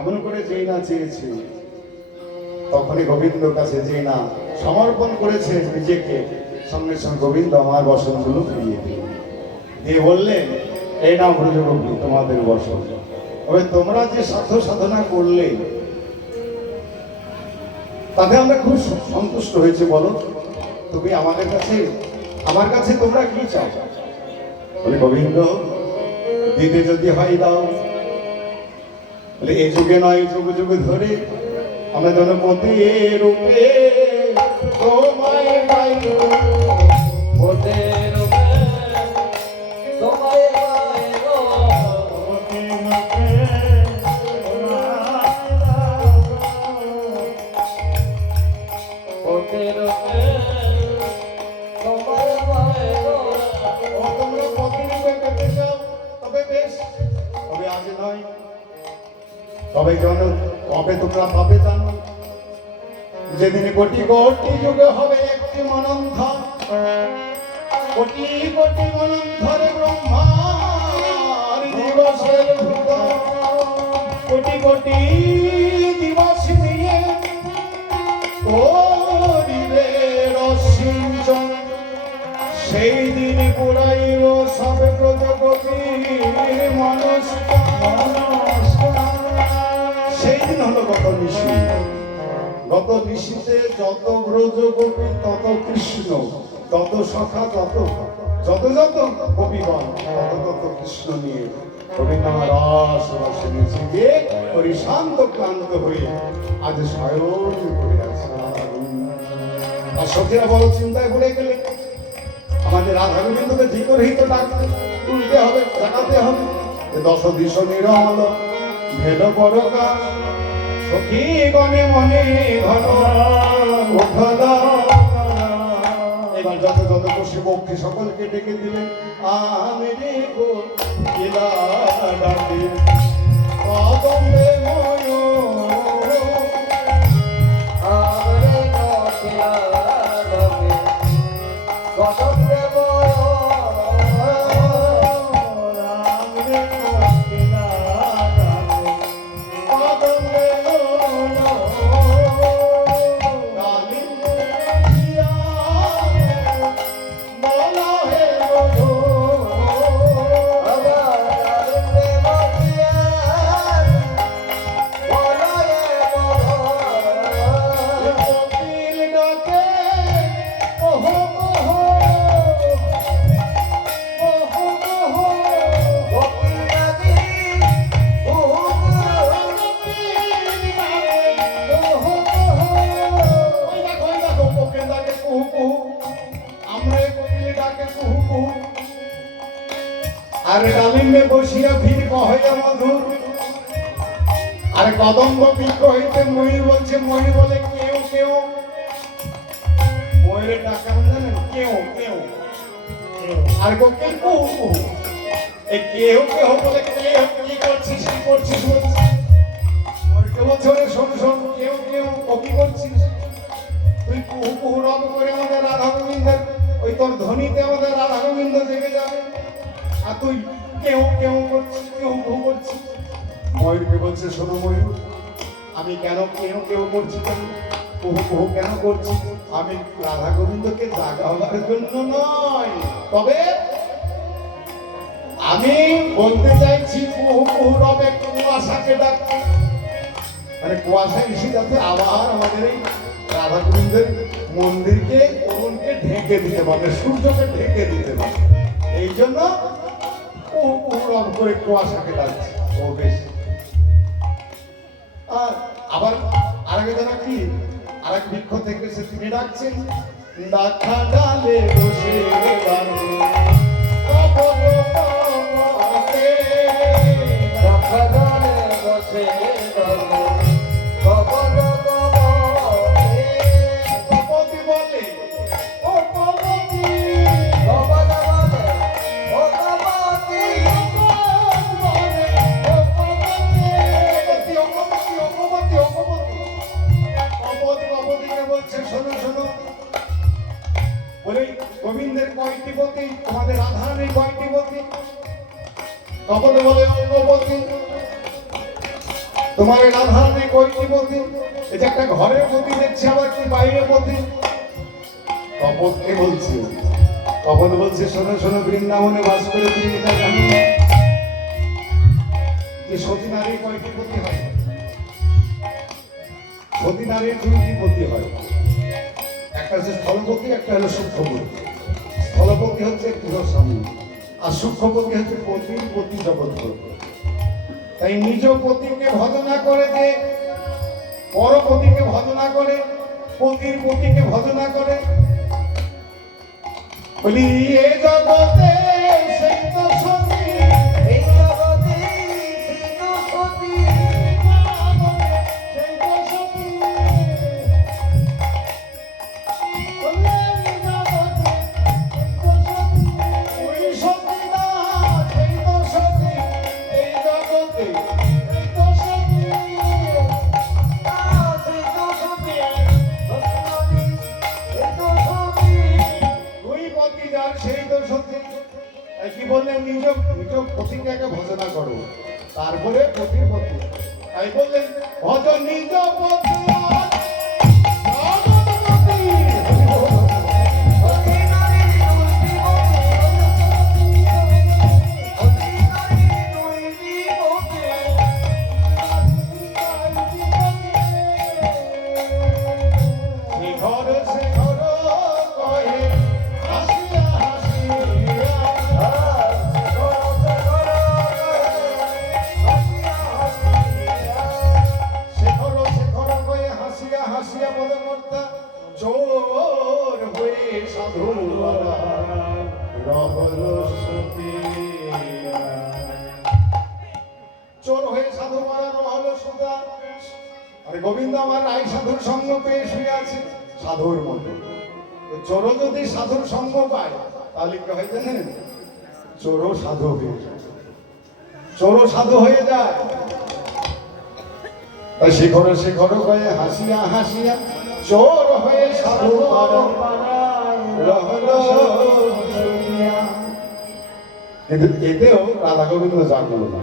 এমন করে যেই না চেয়েছে তখনই গোবিন্দর কাছে যে না সমর্পণ করেছে নিজেকে, সঙ্গে সঙ্গে গোবিন্দ আমার বসনগুলো ফিরিয়ে দিয়ে বললেন এই নাও ব্রজগোপী তোমাদের বসন, তবে তোমরা যে সাধ্য সাধনা করলে তাতে আমরা খুব সন্তুষ্ট হয়েছে, বলো তুমি আমাদের কাছে, আমার কাছে তোমরা কি চাও, বলে গোবিন্দ দিতে যদি হয় দাও, বলে এই যুগে নয় যুগ যুগ ধরে আমরা জনপতি রূপে তোমায় পাই, ওদের তোমায় পাইলো, ওদের তোমায় পাইলো, ও তোমরা প্রতিরূপে পেতে চাও তবে বেশ, তবে আজ নয়, তবে জানো কবে তোমরা পাবে জানো, যেদিন কোটি কোটি যুগে হবে একটি মনন্থর, কোটি কোটি মনন্থরে ব্রহ্মার দিবসের ভিতর, কোটি কোটি দিবস নিয়ে করিবে রসিঞ্চন, সেই দিন পুরাইব সব প্রজাপতির মানুষ, সেই দিন হলো কত নিশি যত নিশীতে যত ব্রজ গোপী তত কৃষ্ণ, তত সখা তত যত যত গোপীগণ তত তত কৃষ্ণ নিয়ে রবীন্দ্রনাথ রস রসে মিশিয়ে পরিশান্ত ক্লান্ত হয়ে আজ সায়ন করে আছে। আর সখীরা বড় চিন্তায় পড়ে গেলে আমাদের রাধা গোবিন্দকে ঠিক করেই তো ডাকতে তুলতে হবে, জানাতে হবে। দশ দিশ নিরল ভেদ পরকা সখী গণে মনে ঘন ওঠলা। এবার যত যত বসে পক্ষে সকলকে ডেকে দিলেন। আমি রে গো ইলা ডাকে কদমে ময় আমরে কটিলা ডাকে কদমে ময় আমরে কটিলা ডাকে কদমে আরে ডালিমে বসিয়া ভিড় কহে মধুর। আরে কদম্ব বৃক্ষ হইতে ময়ূর বলছে, ময়ূর বলে কেউ কেউ। ময়ূরের ডাক কেমন জানেন? কেউ কেউ। আর কোকিল কুহু কুহু। এই কেউ কেউ বলে কেউ কি করছিস কি করছিস বলছে। ময়ূরকে বলছে ওরে শোন শোন কেউ কেউ ও কি করছিস? তুই কুহু কুহু রব করে আমাদের রাধা গোবিন্দের ওই তোর ধ্বনিতে আমাদের রাধা গোবিন্দ জেগে যাবে। আর তুই কেউ কেউ করছিস কেউ কেউ করছিস। ময়ূরকে বলছে শোনো ময়ূর, আমি কেন কেউ কেউ করছি কেন কুহু কুহু কেন করছি? আমি রাধা গোবিন্দকে জাগাবার জন্য নয়, তবে আমি বলতে চাইছি কুহু কুহু রবে কুয়াশাকে ডাকতে। মানে কুয়াশায় এসে যাতে আবার আমাদের এই রাধা গোবিন্দের মন্দিরকে ওরকে ঢেকে দিতে পারে, সূর্যকে ঢেকে দিতে পারে। এই জন্য রব করে কুয়াশাকে ডাকছে ও বেশ। আর আবার আরেক জানা কি আরেক বৃক্ষ থেকে সে তিনি ডাকছেন ডাকা ডালে বসে গানে কপট কপটে ডাকা ডালে বসে গানে কপট কপটে। কপতি বলে ও কপতি কপট বলে ও কপতি। গোবিন্দের কয়টি পতি? তোমাদের রাধারানীর কয়টি পতি? কপটে বলে অঙ্গপতি। তোমার রাধারানীর কয়টি পতি? এই যে একটা ঘরের পতি দেখছি, আবার কি বাইরে পতি? কপটকে বলছে। কপট বলছে শোনো শোনো, বৃন্দাবনে বাস করে তুমি এটা জানো যে সতী নারীর কয়টি পতি হয়? সতী নারীর দুইটি পতি হয়, একটা হচ্ছে স্থলপতি, একটা হলো সূক্ষ্মপতি। স্থলপতি হচ্ছে গৃহস্বামী আর সূক্ষ্মপতি হচ্ছে পতির পতি জগৎপতি। তাই নিজ পতিকে ভজনা করে যে পরপতিকে ভজনা করে, পতির পতিকে ভজনা করে। বলি এ জগতে সেই তো সতী, এই জগতে সেই তো সতী, সেই তো সতী। ওই সতী না, সেই তো সতী, এই জগতে সেই তো সতী। সেই তো সতী, সতী এই তো সতী। দুই পতি যার সেই তো সতী। তাই কি বললেন? নিজ নিজ পতিকে আগে ভজনা করো, তারপরে পতির পতি। তাই বললেন ভজ নিজ পতি জগৎপতি। সতী নারী দুইটি পতি, সতী নারী দুইটি পতি। গোবিন্দ আমার নাই সাধুর সঙ্গ পেয়ে শুয়ে আছে সাধুর মধ্যে। চোরও যদি সাধুর সঙ্গ পায় তাহলে কি হয় জানেন? চোরও সাধু হয়ে যায়, চোরও সাধু হয়ে যায়। তাই শিখরে শিখরে হয়ে হাসিয়া হাসিয়া চোর হয়ে সাধু কিন্তু এতেও রাধা গোবিন্দ জানলো না।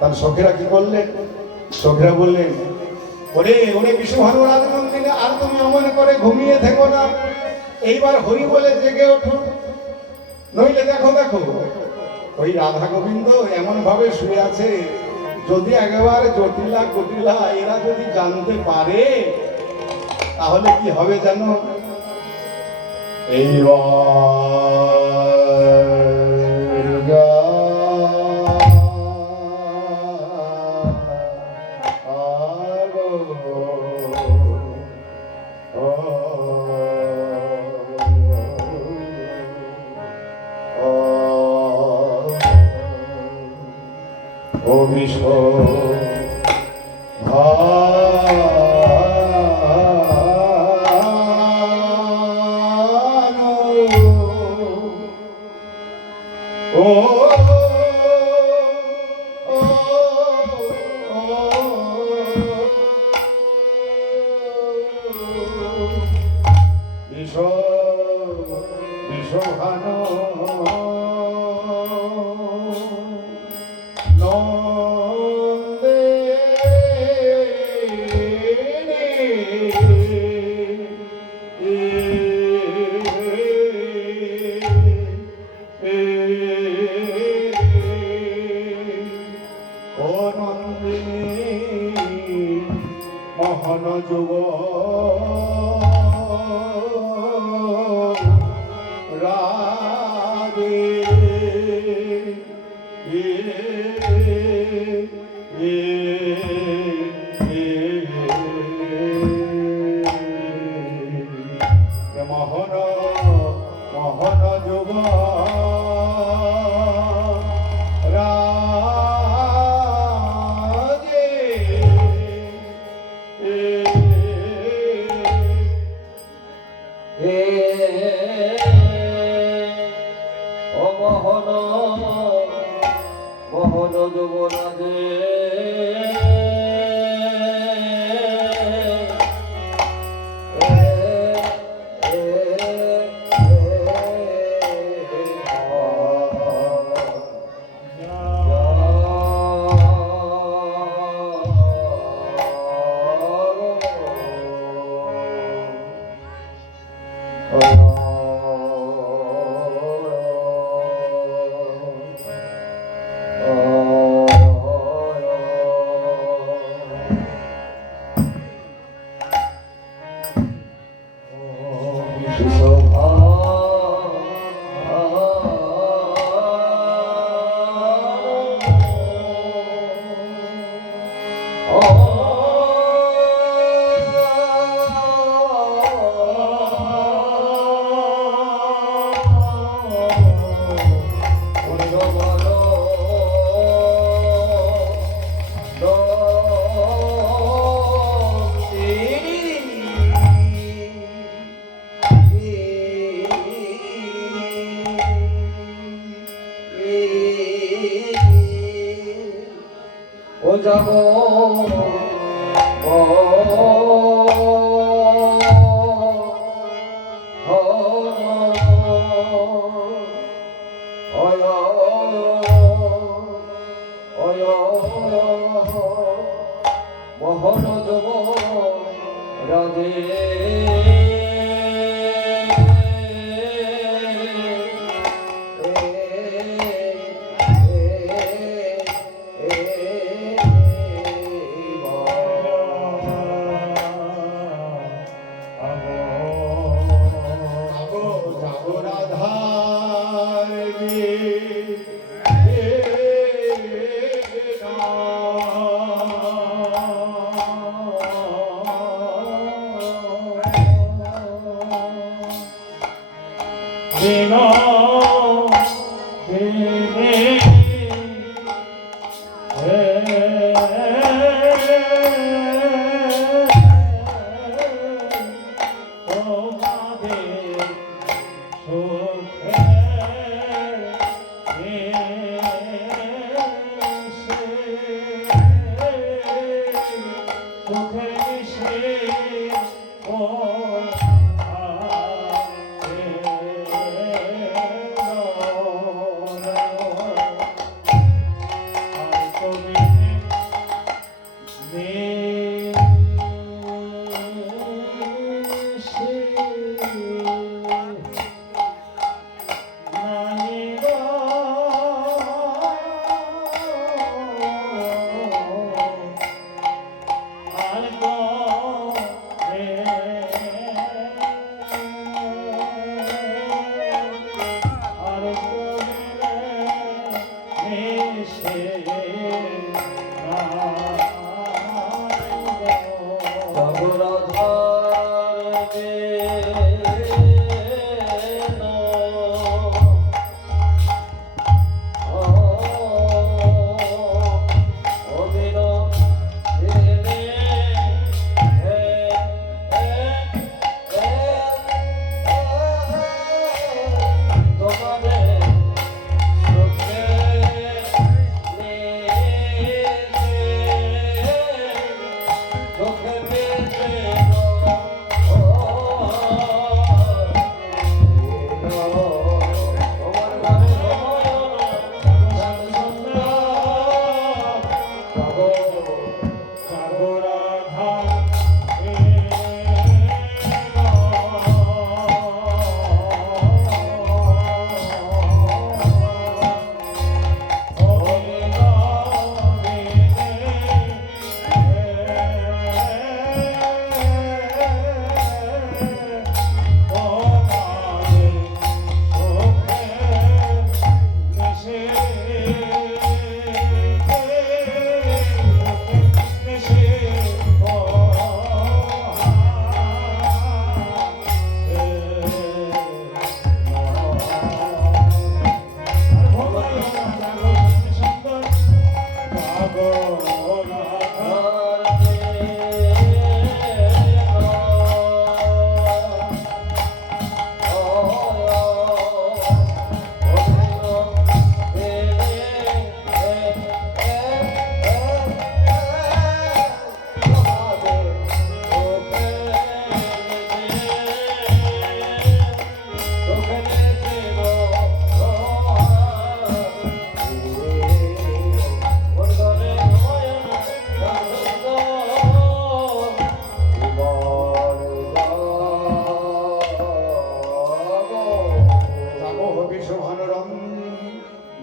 তার সখীরা কি করলেন? সখীরা বললেন, ওরে ওরে বিশ্বভানু রাজমন্দিরে আর তুমি অমন করে ঘুমিয়ে থেকো না, এইবার হরি বলে জেগে ওঠো, নইলে দেখো দেখো ওই রাধা গোবিন্দ এমন ভাবে শুয়ে আছে, যদি একেবারে জটিলা কটিলা এরা যদি জানতে পারে তাহলে কি হবে জানো? মোহন যুব রাগে মোহন মোহন যুব মোহন যুবরাজে যাব মোহন যুব রাধে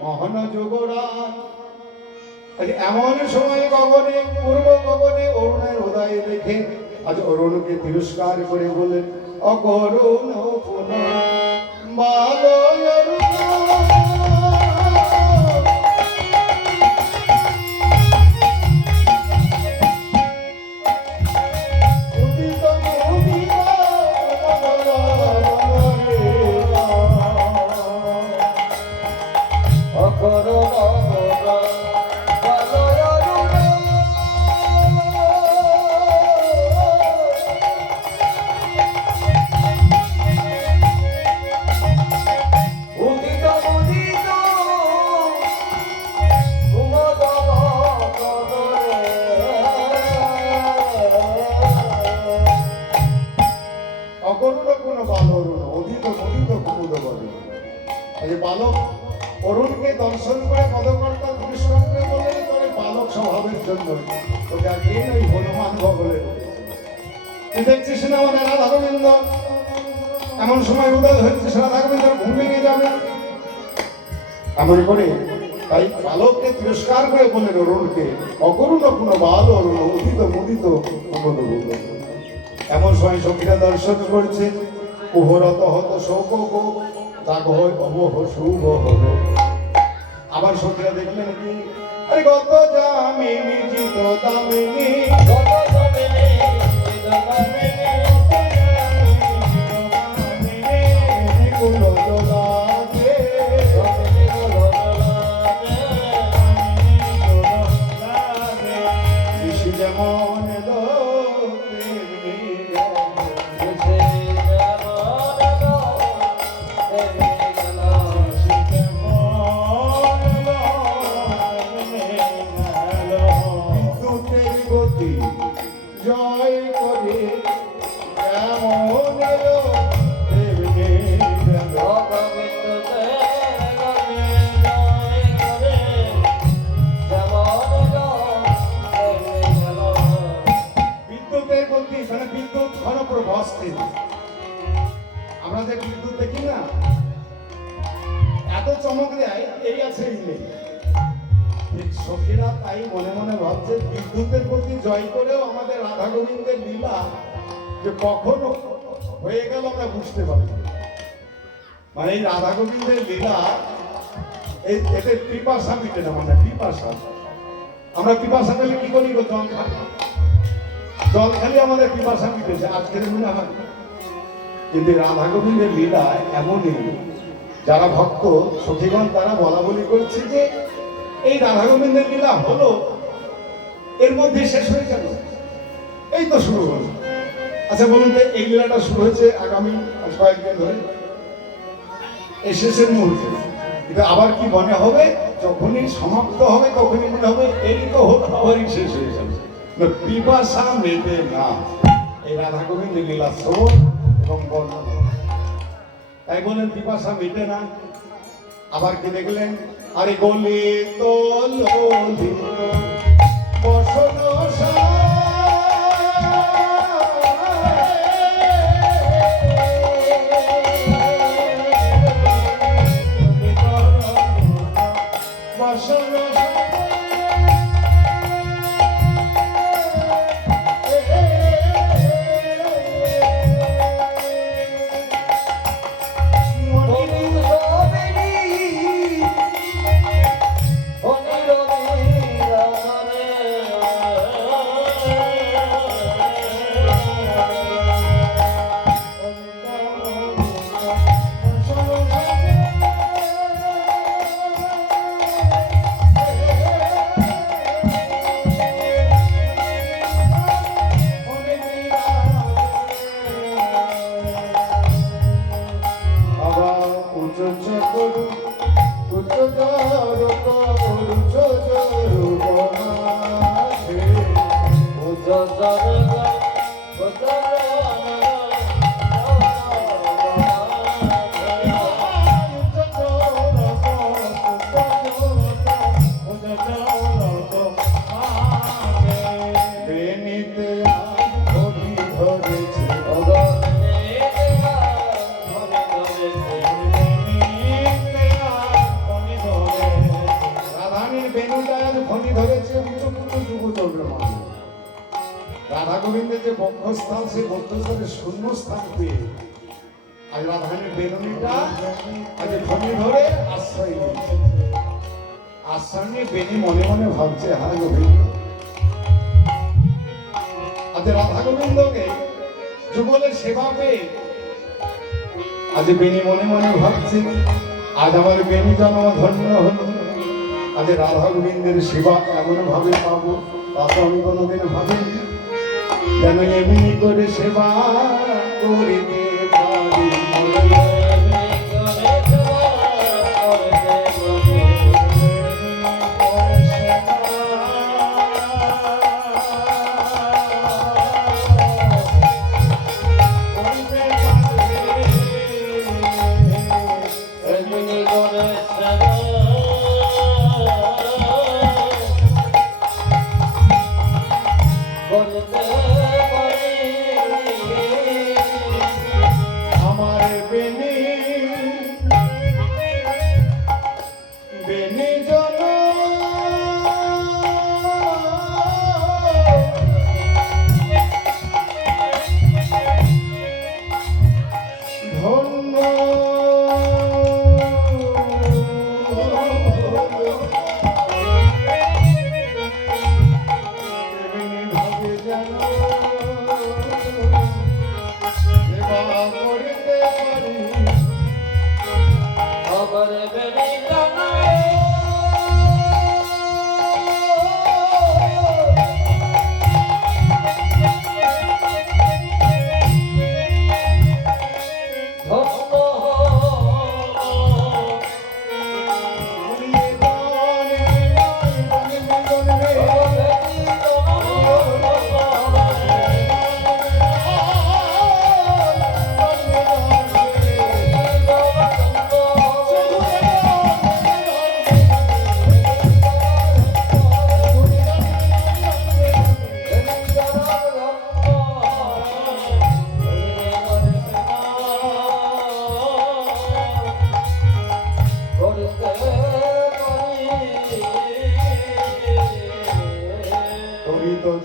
মহন যুবরাজ আজ এমন সময় গগনে পূর্ব গগনে অরুণের উদয় দেখে আজ অরুণকে তিরস্কার করে বলেন অকরুণ পুনঃ বালো অরুণ বালক অরুণকে দর্শন করে পদকর্তা পুরস্কার করে বললেন তোর বালক স্বভাবের জন্য তোকে আর কে ওই হনুমান বলে তুই দেখছিস না আমাদের রাধা গোবিন্দ এমন সময় উদয় হচ্ছে রাধা গোবিন্দ ঘুম ভেঙে যাবে এমন করে তাই বালককে তিরস্কার করে বললেন অরুণকে অকরুণ কোনো বাল অরুণ উদিত মুদিত এমন সময় সখীরা দর্শন করছে উহরত হত শোক তাক হয় অবহ শুভ হল আবার সখীরা দেখলেন কি আরে গত জামিনী জিত দামিনী গত জামিনী জিত দামিনী কুল দোলাতে ঋষি যেমন জয় করে বিদ্যুতের গতি মানে বিদ্যুৎ ঘনপ্রভা অস্থির আমরা যে বিদ্যুৎ দেখি না এত চমক দেয় এই আছে এই নেই সখীরা তাই মনে মনে ভাবছে বিদ্যুতের প্রতি জয় করেও আমাদের রাধা গোবিন্দের লীলা যে কখনো হয়ে গেল আমরা বুঝতে পারি মানে এই রাধা গোবিন্দের লীলা এই এদের পিপাসা মিটে না, মানে পিপাসা। আমরা পিপাসা পেলে কি করি গো? জল খাই। জল খালি আমাদের পিপাসা মিটেছে, আজকের মনে হয়। কিন্তু রাধা গোবিন্দের লীলা এমনই, যারা ভক্ত সখীগণ তারা বলা বলি করছে যে এই রাধা গোবিন্দের লীলা হলো, এর মধ্যে শেষ হয়ে যাবে, এই তো শুরু হলো। আচ্ছা বলুন তো, এই লীলাটা শুরু হয়েছে আগামী কয়েকদিন ধরে, এই শেষের মুহূর্তে। কিন্তু আবার কি মনে হবে, যখনই সমাপ্ত হবে তখনই মনে হবে এই তো হলো, আবারই শেষ হয়ে যাবে। পিপাসা মেটে না এই রাধা গোবিন্দের লীলা শ্রবণ এবং বর্ণনা। তাই বলেন পিপাসা মেটে না। আবার কি দেখলেন? আরে গলি তো ললিত বসন রাধা গোবিন্দের যে বক্ষস্থান, সেই বক্ষস্থানের শূন্য স্থান পেয়ে আজ রাধারানীর বেনুনিটা আজ ধনী ধরে আশ্রয় নিয়েছে। আশ্রয় নিয়ে বেনি মনে মনে ভাবছে, হ্যাঁ গোবিন্দ, আজ রাধা গোবিন্দকে যুগলের সেবা পেয়ে আজ বেনি মনে মনে ভাবছে, আজ আমার বেনি জন্ম ধন্য হলো। আজ রাধা গোবিন্দের সেবা এমন ভাবে পাবো, তা তো আমি কোনোদিন ভাবিনি। যেন এমনি করে সেবা করিতে পারি,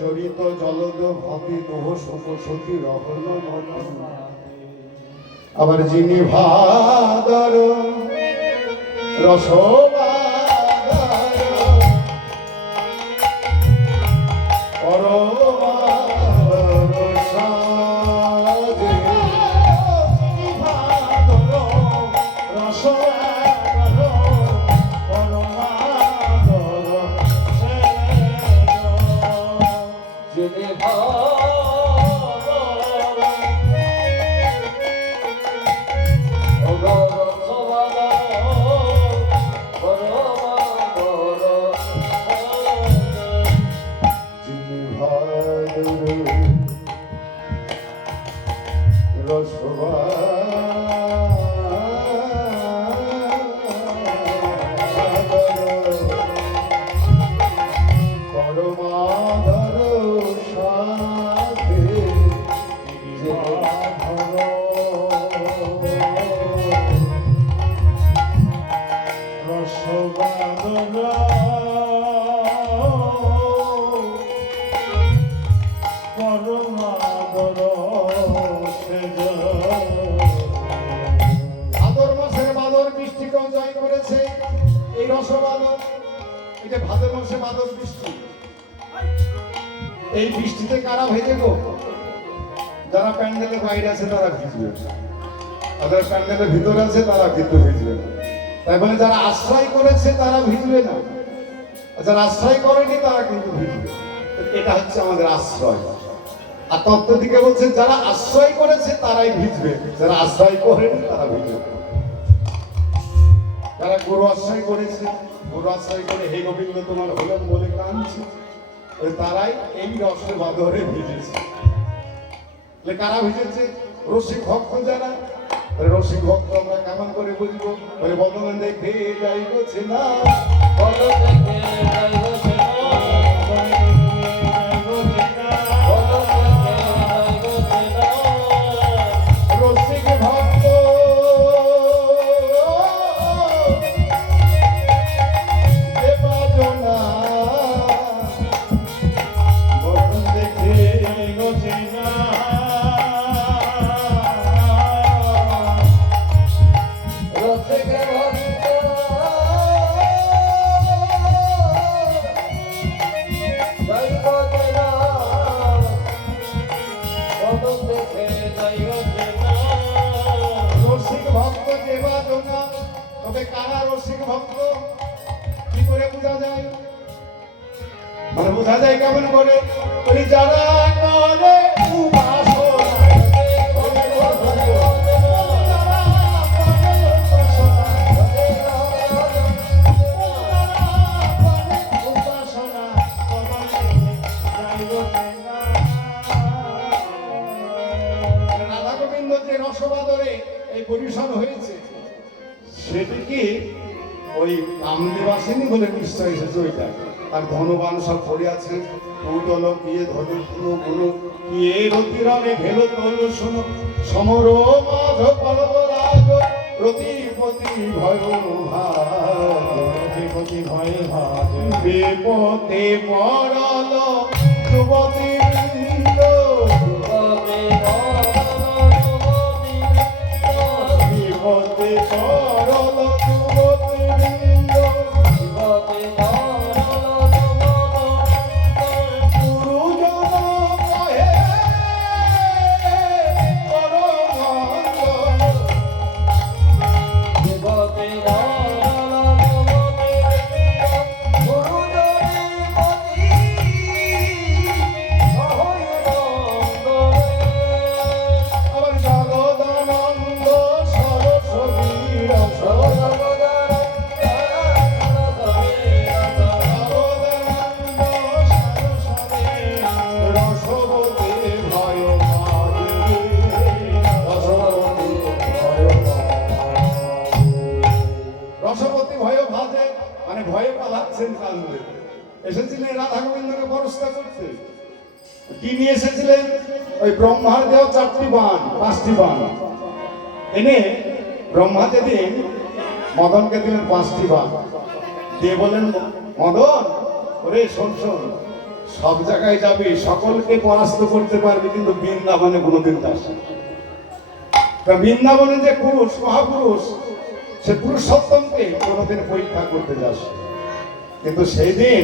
জড়িত জলদ ভাবি মোহ সুপসতি রহল মন। আবার যিনি ভাদর রসবা এটা ভাদ্র মাসে বাদল বৃষ্টি, এই বৃষ্টিতে কারা ভেজে গো? যারা প্যান্ডেলের বাইরে আছে তারা ভিজবে, আর যারা প্যান্ডেলের ভিতরে আছে তারা কিন্তু ভিজবে না। তাই মানে যারা আশ্রয় করেছে তারা ভিজবে না, আর যারা আশ্রয় করেনি তারা কিন্তু ভিজবে। এটা হচ্ছে আমাদের আশ্রয়। আর তত্ত্ব দিকে বলছে যারা আশ্রয় করেছে তারাই ভিজবে, যারা আশ্রয় করেনি তারা ভিজবে। যারা গরু আশ্রয় করেছে, গরু আশ্রয় করে হে গোবিন্দ তোমার হলাম বলে কাঁদছে, তারাই এই রসে বাদরে ভিজেছে। কারা ভিজেছে? রসিক ভক্ত যারা। রসিক ভক্ত আমরা কেমন করে বুঝবো? বলে বদন দেখে যাই গেছে না, রসিক ভক্ত যে বাজনা বদন দেখে গেছে না। রসিকে ভক্ত দৈব দেনা বদন দেখে দৈব দেনা। রসিক ভক্ত যে বাজনা, তবে কারা রসিক ভক্ত কি করে বোঝা যায়? মানে বোঝা যায় কেমন করে? বলি যারা করে রাধা গোবিন্দ যে রসবাদরে এই পরিবেশন হয়েছে, সেটি কি ওই কামদেবাসিনী বলে নিশ্চয় এসেছে ওইটা। তার ধনবান সব পড়ে আছে, কৌতল কিয়ে ধন গুণ কিয়ে রতিরণে ভেল তল শোনো সমর মাধ পরবরাজ প্রতিপতি ভয় প্রতিপতি ভয় ভাজ বেপতে পড়ল যুবতী বৃন্দ, বিপদে পড়ল যুবতী বৃন্দ, গুরুজন কহে পরমানন্দ, আবার জগদানন্দ সরস্বতী রস, রসবতী ভয় ভাজে, রসবতী ভয় রসবতী ভয় ভাজে মানে ভয়ে পালাচ্ছেন কান্দে। এসেছিলেন রাধা গোবিন্দকে পরস্তা করতে। কি নিয়ে এসেছিলেন? ওই ব্রহ্মার দেওয়া 4টি বাণ, 5টি বাণ এনে ব্রহ্মা যেদিন মদনকে দিলেন 5টি বাণ দিয়ে বলেন, মদন ওরে শোন শোন, সব জায়গায় যাবি, সকলকে পরাস্ত করতে পারবি, কিন্তু বৃন্দাবনে কোনোদিন যাস না। তা বৃন্দাবনে যে পুরুষ মহাপুরুষ, সে পুরুষোত্তমকে কোনোদিন পরীক্ষা করতে যাস। কিন্তু সেই দিন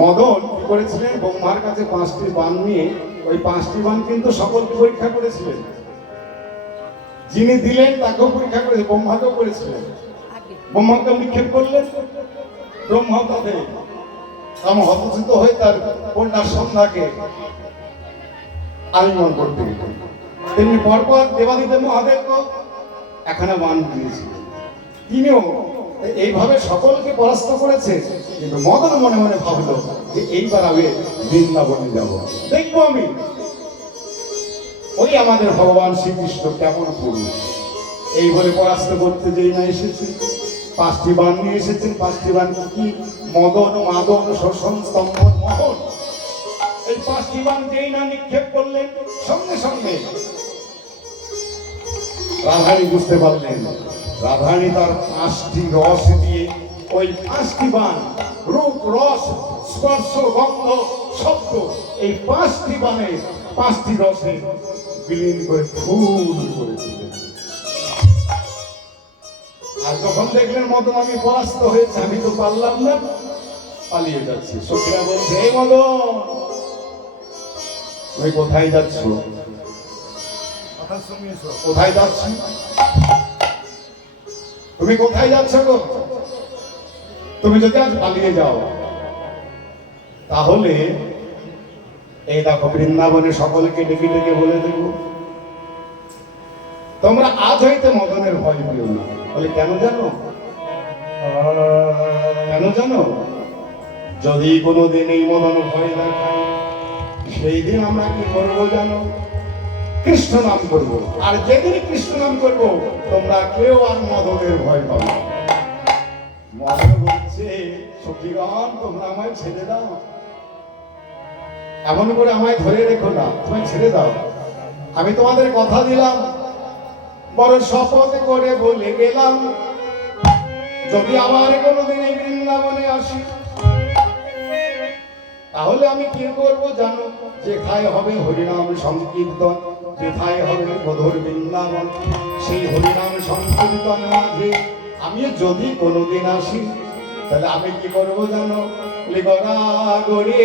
মদন কি করেছিলেন? ব্রহ্মার কাছে 5টি বাণ নিয়ে ওই 5টি বাণ কিন্তু সকলকে পরীক্ষা করেছিলেন। যিনি দিলেন তাকেও পরীক্ষা করেছে, ব্রহ্মাকেও করেছিলেন। ব্রহ্মাকে নিক্ষেপ করলেন, ব্রহ্মা তাদের হতচিত হয়ে তার কন্যার সন্ধ্যাকে আলিঙ্গন করতে গেলেন। তেমনি পরপর দেবাদিদেব মহাদেবকে এখানে বাণ দিয়েছিলেন। তিনিও এইভাবে সকলকে পরাস্ত করেছে, কিন্তু মদন মনে মনে ভাবলো যে এইবার আমি বৃন্দাবনে যাব, দেখবো আমি ওই আমাদের ভগবান শ্রীকৃষ্ণ কেমন পুরুষ। এই বলে পরাস্ত করতে যেই না এসেছে, 5টি বাণ নিয়ে এসেছেন। 5টি বাণ কি? মদন, মাদন, শোষণ, স্তম্ভন, মোহন। এই 5টি বাণ যেই না নিক্ষেপ করলেন, সঙ্গে সঙ্গে রাধারানী বুঝতে পারলেন। রাধারানী তার 5টি রস দিয়ে ওই 5টি বাণ, রূপ, রস, স্পর্শ, গন্ধ, শব্দ, এই 5টি বাণে 5টি রসে বিলীন করে ফুল করেছিলেন। আর যখন দেখলেন মদন আমি পরাস্ত হয়েছে, আমি তো পারলাম না, পালিয়ে যাচ্ছে। সখীরা বলছে, এই মদন, তুমি কোথায় যাচ্ছ? কোথায় যাচ্ছ? তুমি কোথায় যাচ্ছ গো? তুমি যদি আজ পালিয়ে যাও তাহলে এই দেখো বৃন্দাবনে সকলকে ডেকে ডেকে বলে দেব, তোমরা আজ হইতে মদনের ভয় পেও না। বলে কেন জানো? কেন জানো? যদি কোনোদিন এই মদন ভয় দেখায়, সেই দিন আমরা কি করবো জানো? কৃষ্ণ নাম করবো। আর যেদিন কৃষ্ণ নাম করবো, তোমরা কেউ আর মদনের ভয় পাবে না। মদন বলছে, সখীগণ, তোমরা আমায় ছেড়ে দাও, এমন করে আমায় ধরে রেখো না, তুমি ছেড়ে দাও। আমি তোমাদের কথা দিলাম, বড় শপথ করে বলে গেলাম, যদি আবার কোনোদিন এই বৃন্দাবনে আসি, তাহলে আমি কি করবো জানো? যেথায় হবে হরিনাম সংকীর্তন, যেথায় হবে মধুর বৃন্দাবন, সেই হরিনাম সংকীর্তন মাঝে আমি যদি কোনোদিন আসি, তাহলে আমি কি করবো জানো? লিগরা গড়ে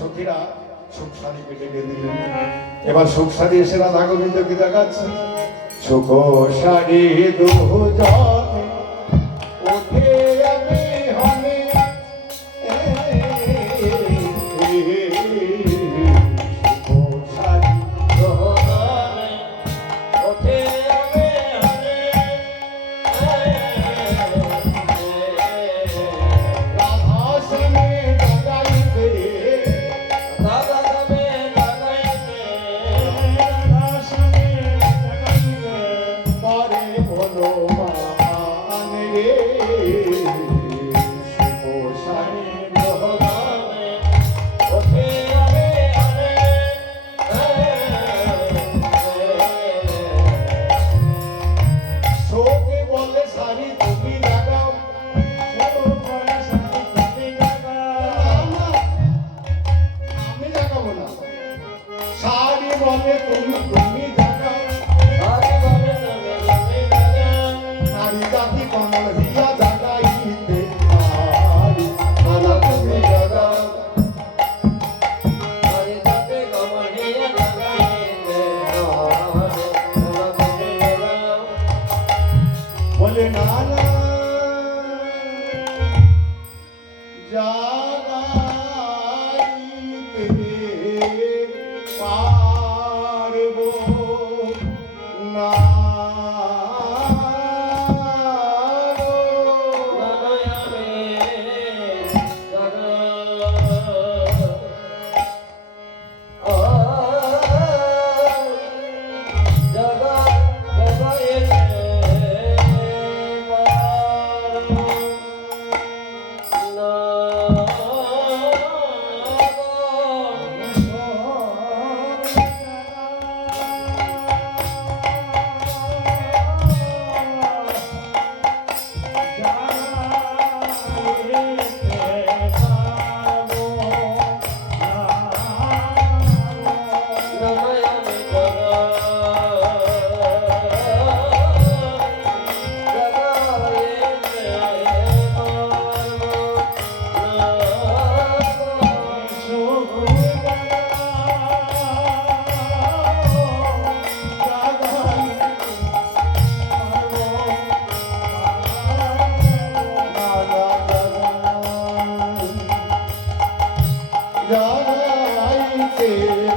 সখীরা সুখ সারি কেটে দিলেন। এবার সুখ সারি এসে রাধা গোবিন্দকে দেখাচ্ছে, সুখ সারি দুজনে ওঠে বিহনে, সুখ সারি দুজনে ওঠে বিহনে, রাধা সনে জগাইতে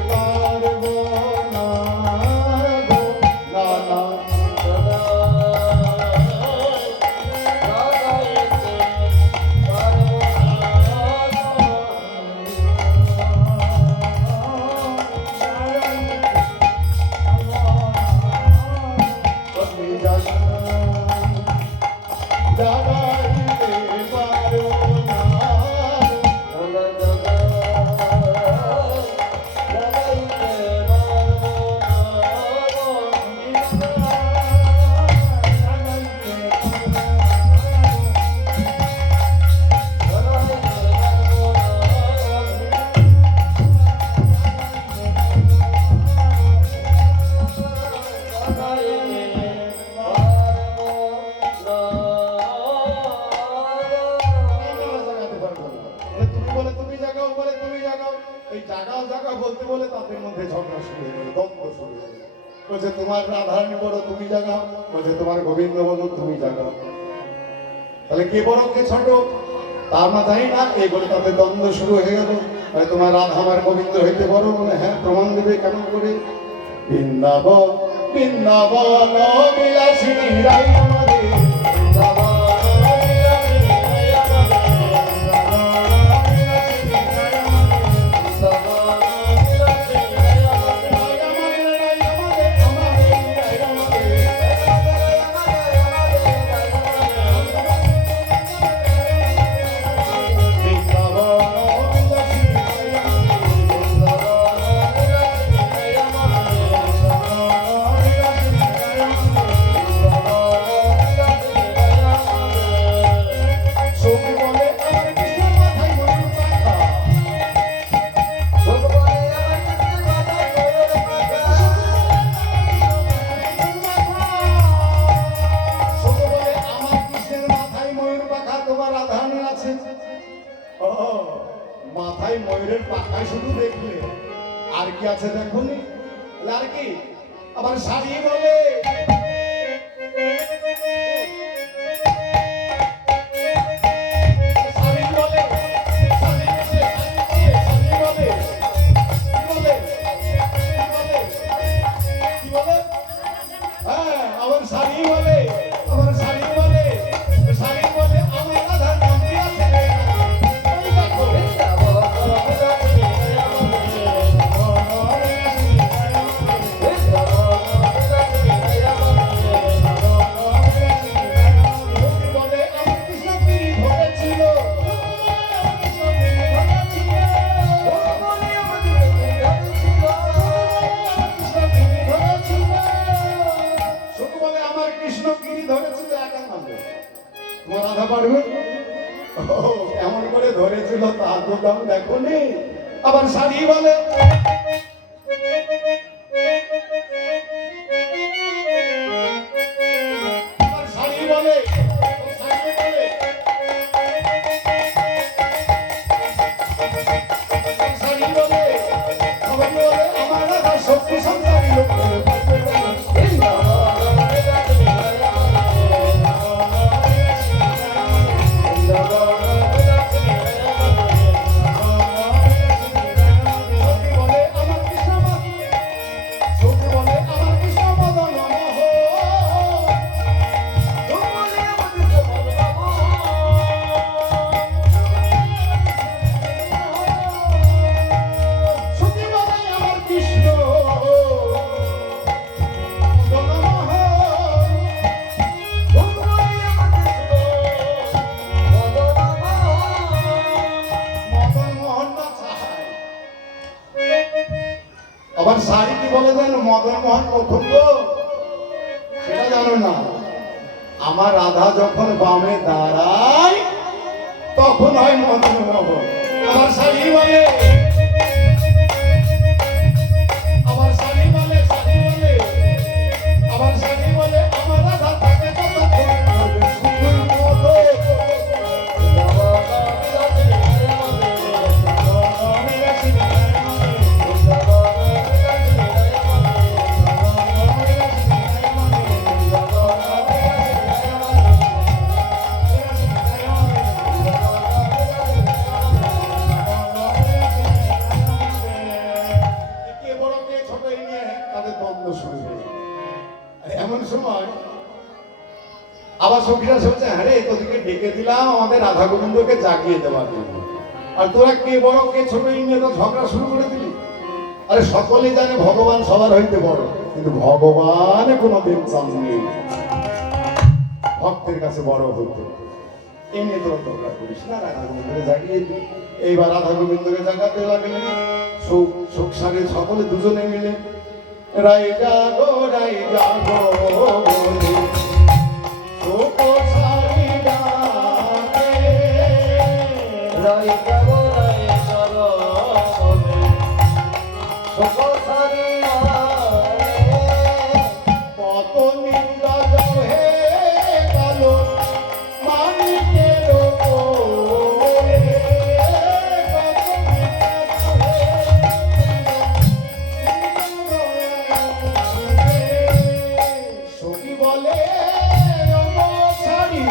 পারবো না গো, না না। তুমি জানো দাঁড়াইতে পারবো না। তোমার রাধারানী বড় তুমি জাগাও, বলছে তোমার গোবিন্দ বড় তুমি জাগাও। তাহলে কে বড় কে ছোট তা আমরা জানি না, এই বলে তাদের দ্বন্দ্ব শুরু হয়ে গেল। তোমার রাধা আমার গোবিন্দ হইতে বড়, বলে হ্যাঁ প্রমাণ দেবে কেমন করে। বৃন্দাবন বৃন্দাবন বিলাসিনী রাই আমাদের, মাথায় ময়ূরের পাখায় শুধু দেখলে আর কি আছে দেখো নি, আর কি আবার শাড়ি বলে এমন করে ধরেছিল তা তো দাম দেখো নি, আবার শাড়ি বলে শাড়ি বলে শাড়ি বলে আমার রাধা শক্তি সংসারী লোক আবার শাড়ি কি বলে জানো, মদন মোহন প্রথম গো সেটা জানো না। আমার রাধা যখন বামে দাঁড়ায় তখন হয় মদন মোহন। আবার শাড়ি বলে আবার শাড়ি বলে শাড়ি বলে আবার শাড়ি বলে আমার রাধা তাকে কত সুন্দর মতো আবার সখীরা বলছে, হ্যাঁ রে তোদেরকে ডেকে দিলাম আমাদের রাধা গোবিন্দকে জাগিয়ে দেওয়ার জন্য, আর তোরা কে বড় কে ছোট এই নিয়ে তো ঝগড়া শুরু করে দিলি। আরে সকলে জানে ভগবান সবার হইতে বড়, কিন্তু ভগবান কোনোদিন চাননি ভক্তের কাছে বড় হইতে। এই নিয়ে তোরা দরকার করিস না, রাধা গোবিন্দকে জাগিয়ে দিই। এইবার রাধা গোবিন্দকে জাগাতে লাগলেন সুখ সারে সকলে দুজনে মিলে, রাই জাগো বলে সুখ সারি ডাকে, রাই যাবো রাই যাবো বলে সুখ সারি কত নিন্দা হে কালো মানিকের কোলে, সখী বলে ছাড়ি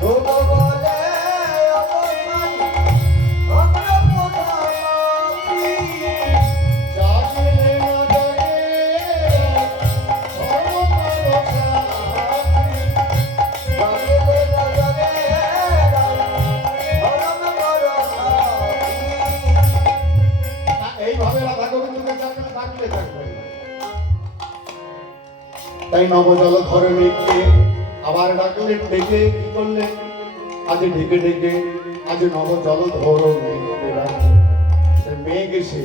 তবু বলে অবসান গগনে উড়িয়া এইভাবে রাধা গোবিন্দকে ডাকলে থাকবে। তাই নবজল ধরে মেঘকে আবার ডাকলেন, ডেকে কি করলেন, আজ ঢেকে ঢেকে আজ নবজল ধরো মেঘকে ডাকলেন। মেঘ এসে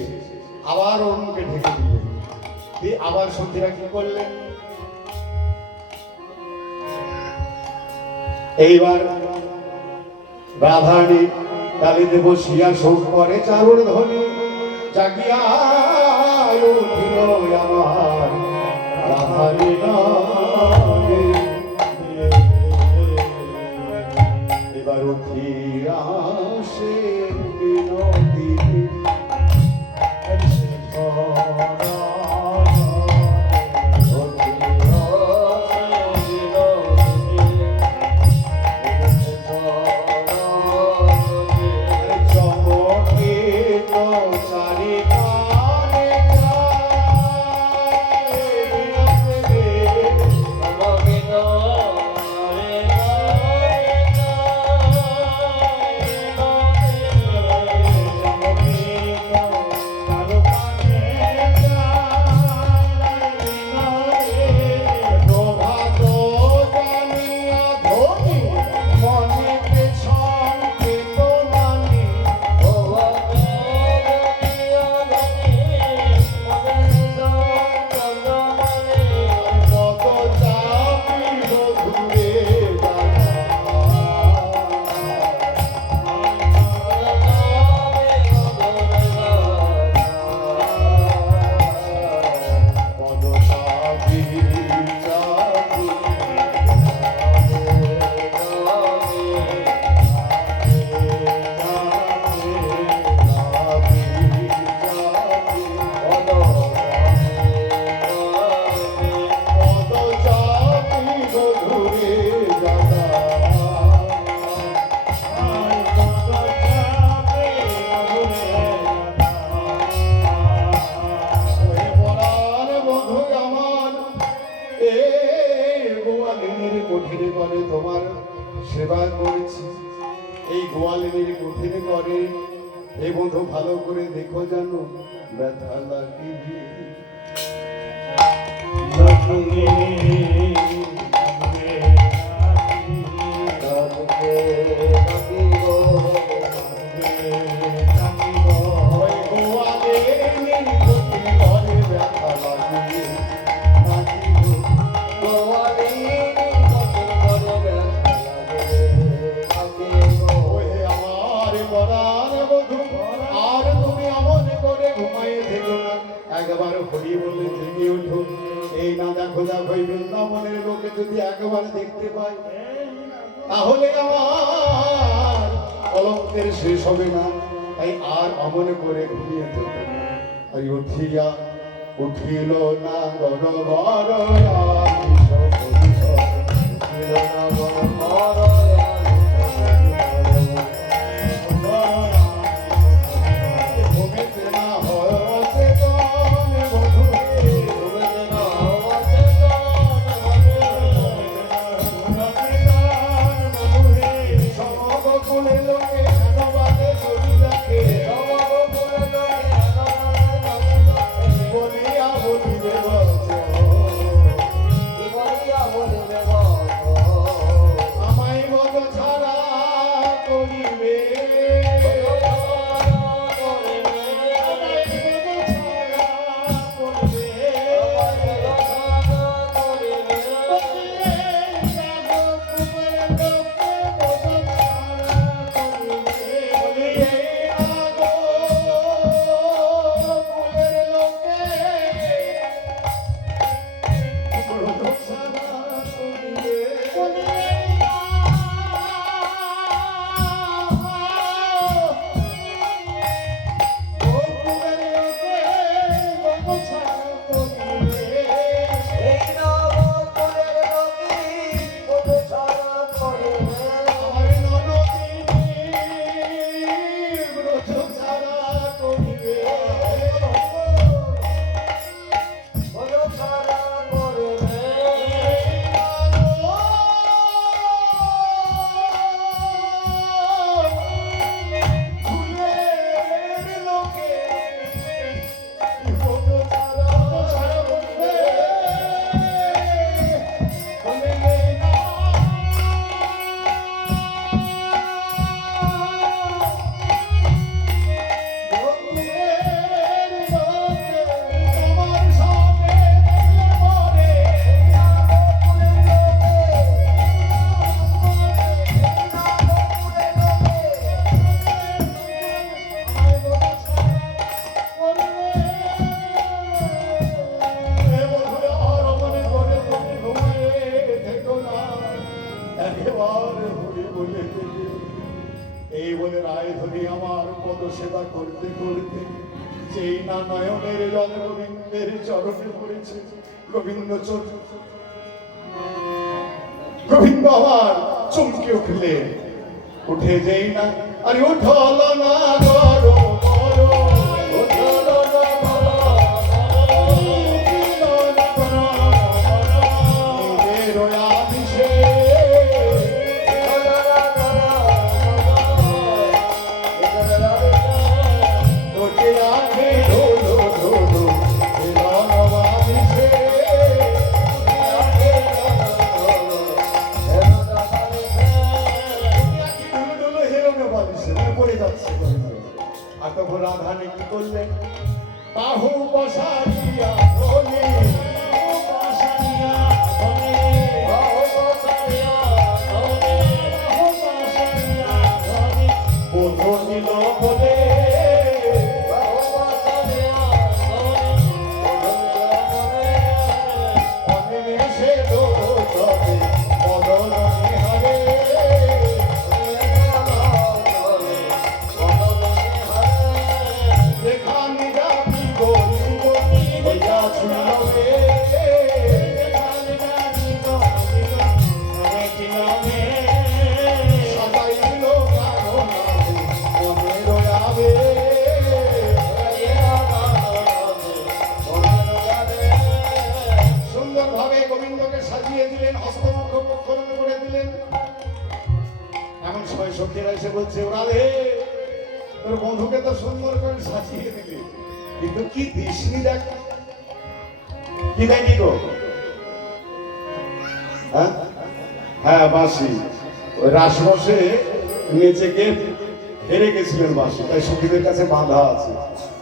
আবার অরুণকে ঢেকে দিলেন, দিয়ে আবার সখীরা কি করলেন, এইবার রাধারানী কালীতে বসিয়া শোক করে চারুর ধ্বনি, জাগিয়া উঠিল আমার রাধারানী নামে। এবার উঠিয়া সে বিনতি সেবা করেছি, এই গোয়ালিনীর কঠিন করে এই বন্ধু ভালো করে দেখো জানো ব্যথা লাগিবে। বলে জেগে উঠো। এই না দেখো দেখো এই বৃন্দাবনের লোকে যদি একবার দেখতে পাই তাহলে আমার কলঙ্কের শেষ হবে না। তাই আর অমন করে ঘুমিয়ে যেতে তাই উঠিল না গণবর এই বলে রায় ধরি আমার পদ সেবা করতে করতে সেই না নয়নের জল গোবিন্দের চরণে পড়েছে। গোবিন্দ আবার চমকে উঠলেন। উঠে যেই না আরে উঠল না গরো রাধানে কি করলেন বাহু বসাইয়া ধনে বলে অনিমেষে দোষে বদল নিহারে যেখানে যাবি গরিব হইয়া শুনবে সবাইল মনে রয়াবে সুন্দরভাবে গোবিন্দকে সাজিয়ে দিলেন, হস্তমুখ মুখরণ করে দিলেন। এমন সময় সখীরা এসে বলছে ওরা রে তোর বন্ধুকে তো সুন্দর করে সাজিয়ে দিলে কিন্তু কি দিসনি দেখ কি দেখি গো। হ্যাঁ বাঁশি ওই রাসমসে নিচে গিয়ে হেরে গেছিলেন বাঁশি, তাই সখীদের কাছে বাঁধা আছে,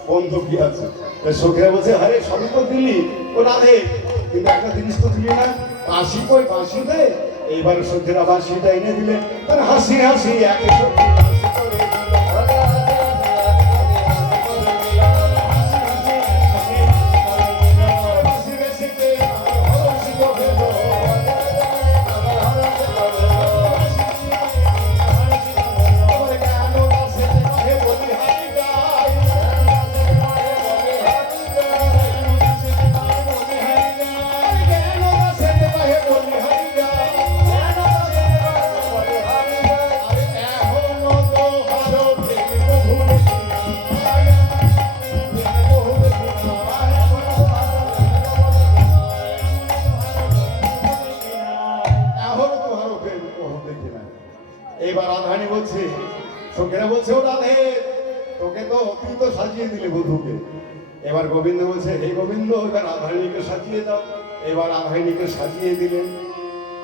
বন্ধু কি আছে। তাই সখীরা বলছে আরে সবই তো দিলি ও রাধে কিন্তু একটা জিনিস তো দিলি না, বাঁশি কই বাঁশি দে। এইবার সখীরা বাঁশিটা এনে দিলেন, তার হাসি হাসি একে সখী বলছে ও রাধে, তোকে তো তুই তো সাজিয়ে দিলে বধূকে। এবার গোবিন্দ বলছে হে গোবিন্দ, এবার রাধারানীকে সাজিয়ে দাও। এবার রাধারানীকে সাজিয়ে দিলেন।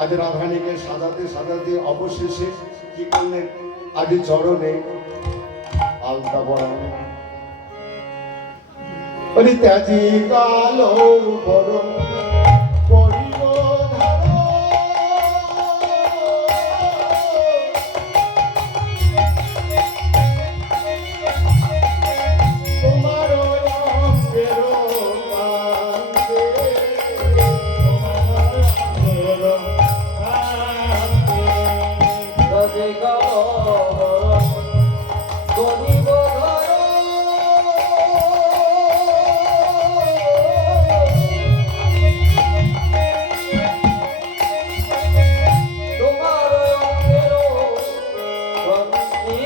আজ রাধারানীকে সাজাতে সাজাতে অবশেষে কি করলেন, আজ চরণে আলতা পরানো। বলি ত্যাজি কালো বরং করিব ধারণ। তোমার অঙ্গের কান্তে, তোমার অঙ্গের কান্তে। রাধে গান করিব তোমার অঙ্গের ভক্তি,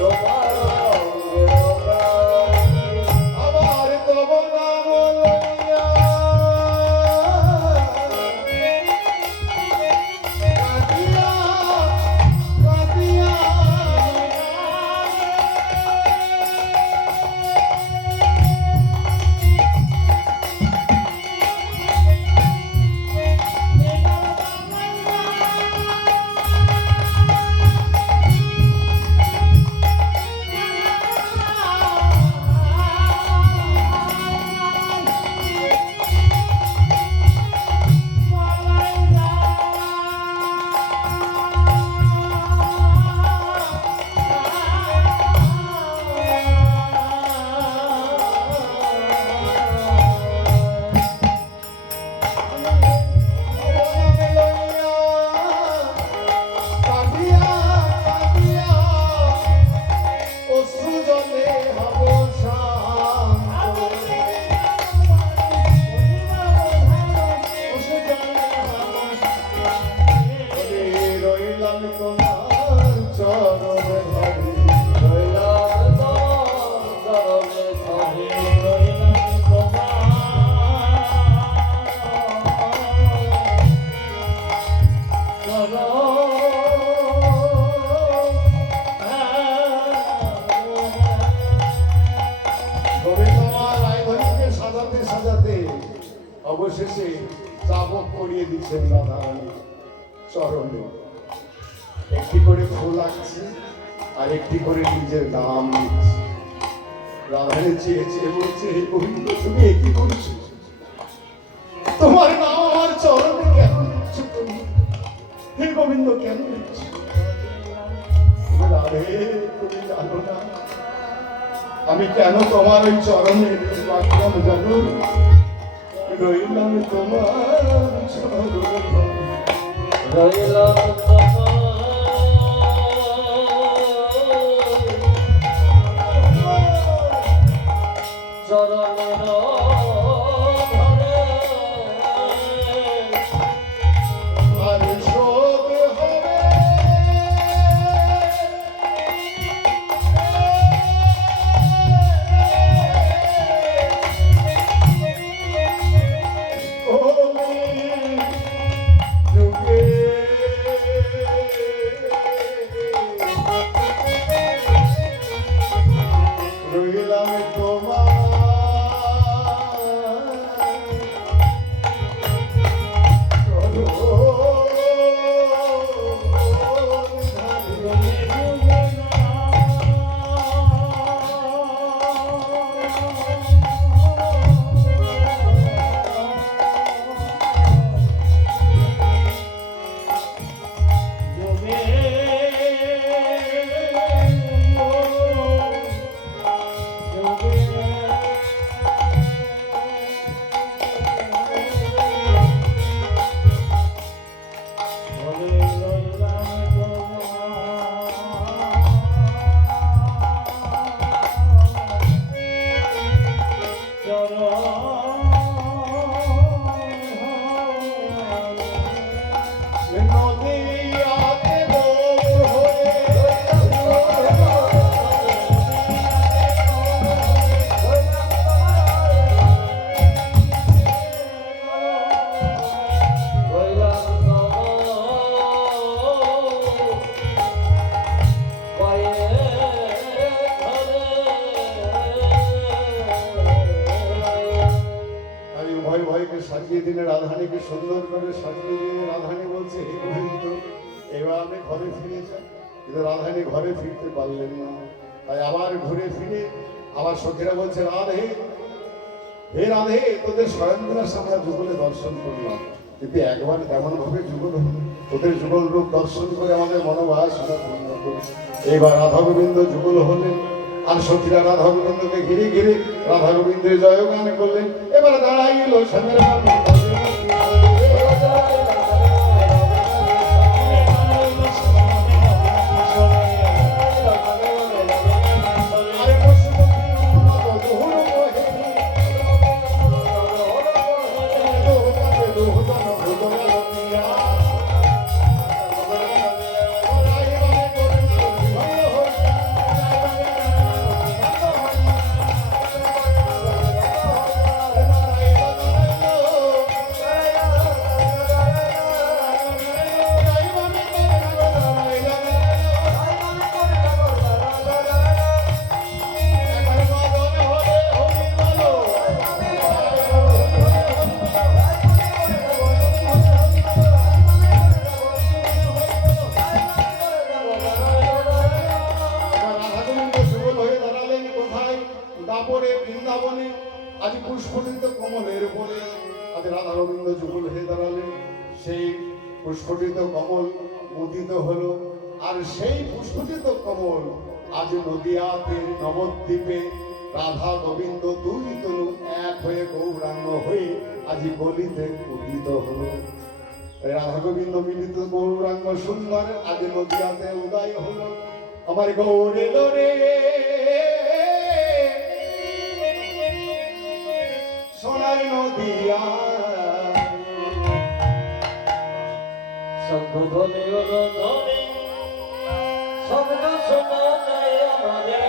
তোমার অঙ্গের ভক্তি। আমার তব নাম লইয়া কাঁদিয়া কাঁদিয়া অবশেষে চাবক করিয়ে দিচ্ছেন রাধারানী চরণে। একটি করে ফুল আঁকছে আর একটি করে নিজের নাম লিখছে। রাধারানী চেয়ে চেয়ে বলছে হে গোবিন্দ, তুমি একই করছো, তোমার নাম আমার চরণে কেন লিখছো তুমি? হে গোবিন্দ কেন লিখছো? রাধে তুমি জানো না আমি কেন তোমার ওই চরণে রাখলাম জানো? রইলাম তোমার চরণে, রইলাম তোমার চরণের ধরে। আর শোক হবে যুগে ঘরকে সাজিয়ে দিলে, রাধারানীকে সুন্দর করে সাজিয়ে দিয়ে রাধারানী বলছে, হে গোবিন্দ, এবার আপনি ঘরে ফিরে যান। কিন্তু রাধারানী ঘরে ফিরতে পারলেন না। তাই আবার ঘুরে ফিরে আবার সখীরা বলছে, রাধে, হে রাধে, তোদের স্বয়ংবরাস আমরা যুগলে দর্শন করলাম, কিন্তু একবার এমন ভাবে যুগল হলো, তোদের যুগল রূপ দর্শন করে আমাদের মনোবাসনা পূর্ণ করি। এবার রাধা গোবিন্দ যুগল হলেন, আর সখীরা রাধা গোবিন্দকে ঘিরে ঘিরে রাধা গোবিন্দের জয়গান করলেন। এবার দাঁড়াইল স্বামীরা বৃন্দাবনে আজ পুষ্পটিত কমলের উপরে আজ রাধা গোবিন্দ যুগল হয়ে দাঁড়ালেন। সেই পুষ্পটিত কমল মুদিত হলো, আর সেই পুষ্পটিত কমল আজ নদিয়াতের নবদ্বীপে রাধা গোবিন্দ দুই তনু এক হয়ে গৌরাঙ্গ হয়ে আজ গলিতে উদিত হলো। রাধা গোবিন্দ মিলিত গৌরাঙ্গ সুন্দর আজ নদিয়াতে উদয় হলো। আমার গৌর এলো রে সোনার নদিয়া, শঙ্খ ধ্বনি হলো ধ্বনি, শব্দ শোনা যায় আমাদের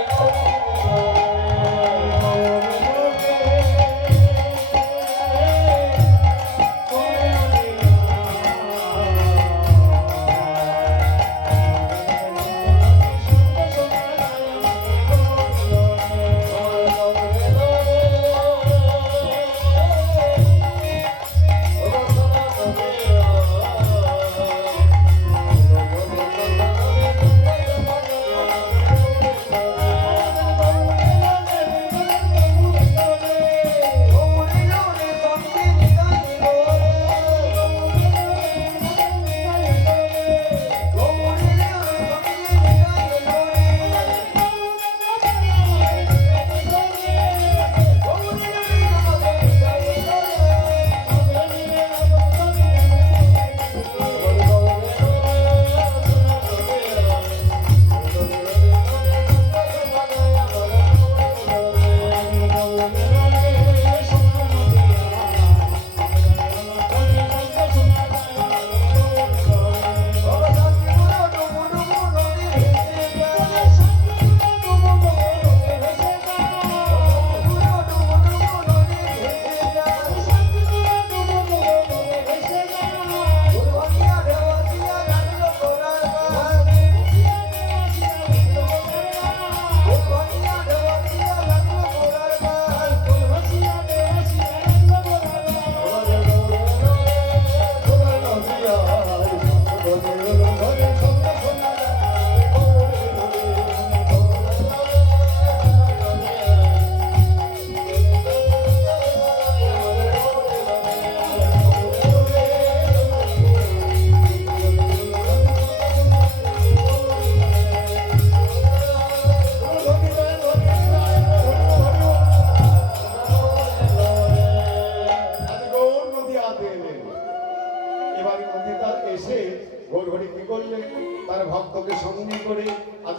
তার ভক্তকে সঙ্গে করে আজ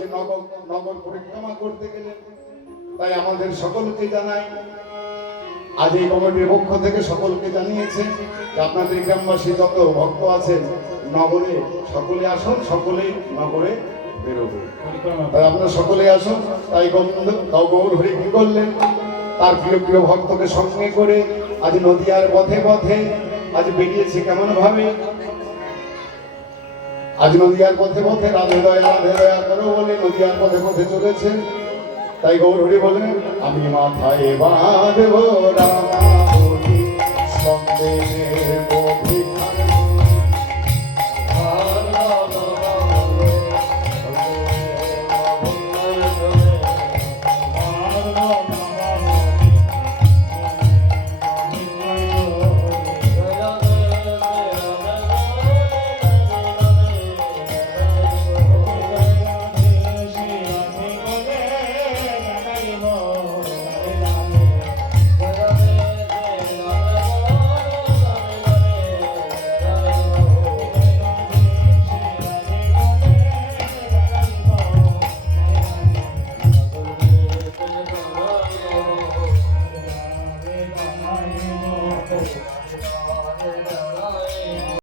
নগর পরিক্রমা করতে গেলেন। তাই আমাদের সকলকে জানাই, আজ এই কমিটির পক্ষ থেকে সকলকে জানিয়েছে যে আপনাদের গ্রামবাসী যত ভক্ত আছেন নগরে সকলে আসুন, সকলে নগরে বেরোবে। তাই আপনারা সকলে আসুন। তাই গৌর হরি কি করলেন, তার প্রিয় প্রিয় ভক্তকে সঙ্গে করে আজ নদিয়ার পথে পথে আজ বেরিয়েছে। কেমন ভাবে আজ নদিয়ার পথে পথে রাধে দয়া করো বলে নদিয়ার পথে পথে চলেছেন। তাই গৌর হরি বলেন, আমি মাথায় বাঁধবো রাম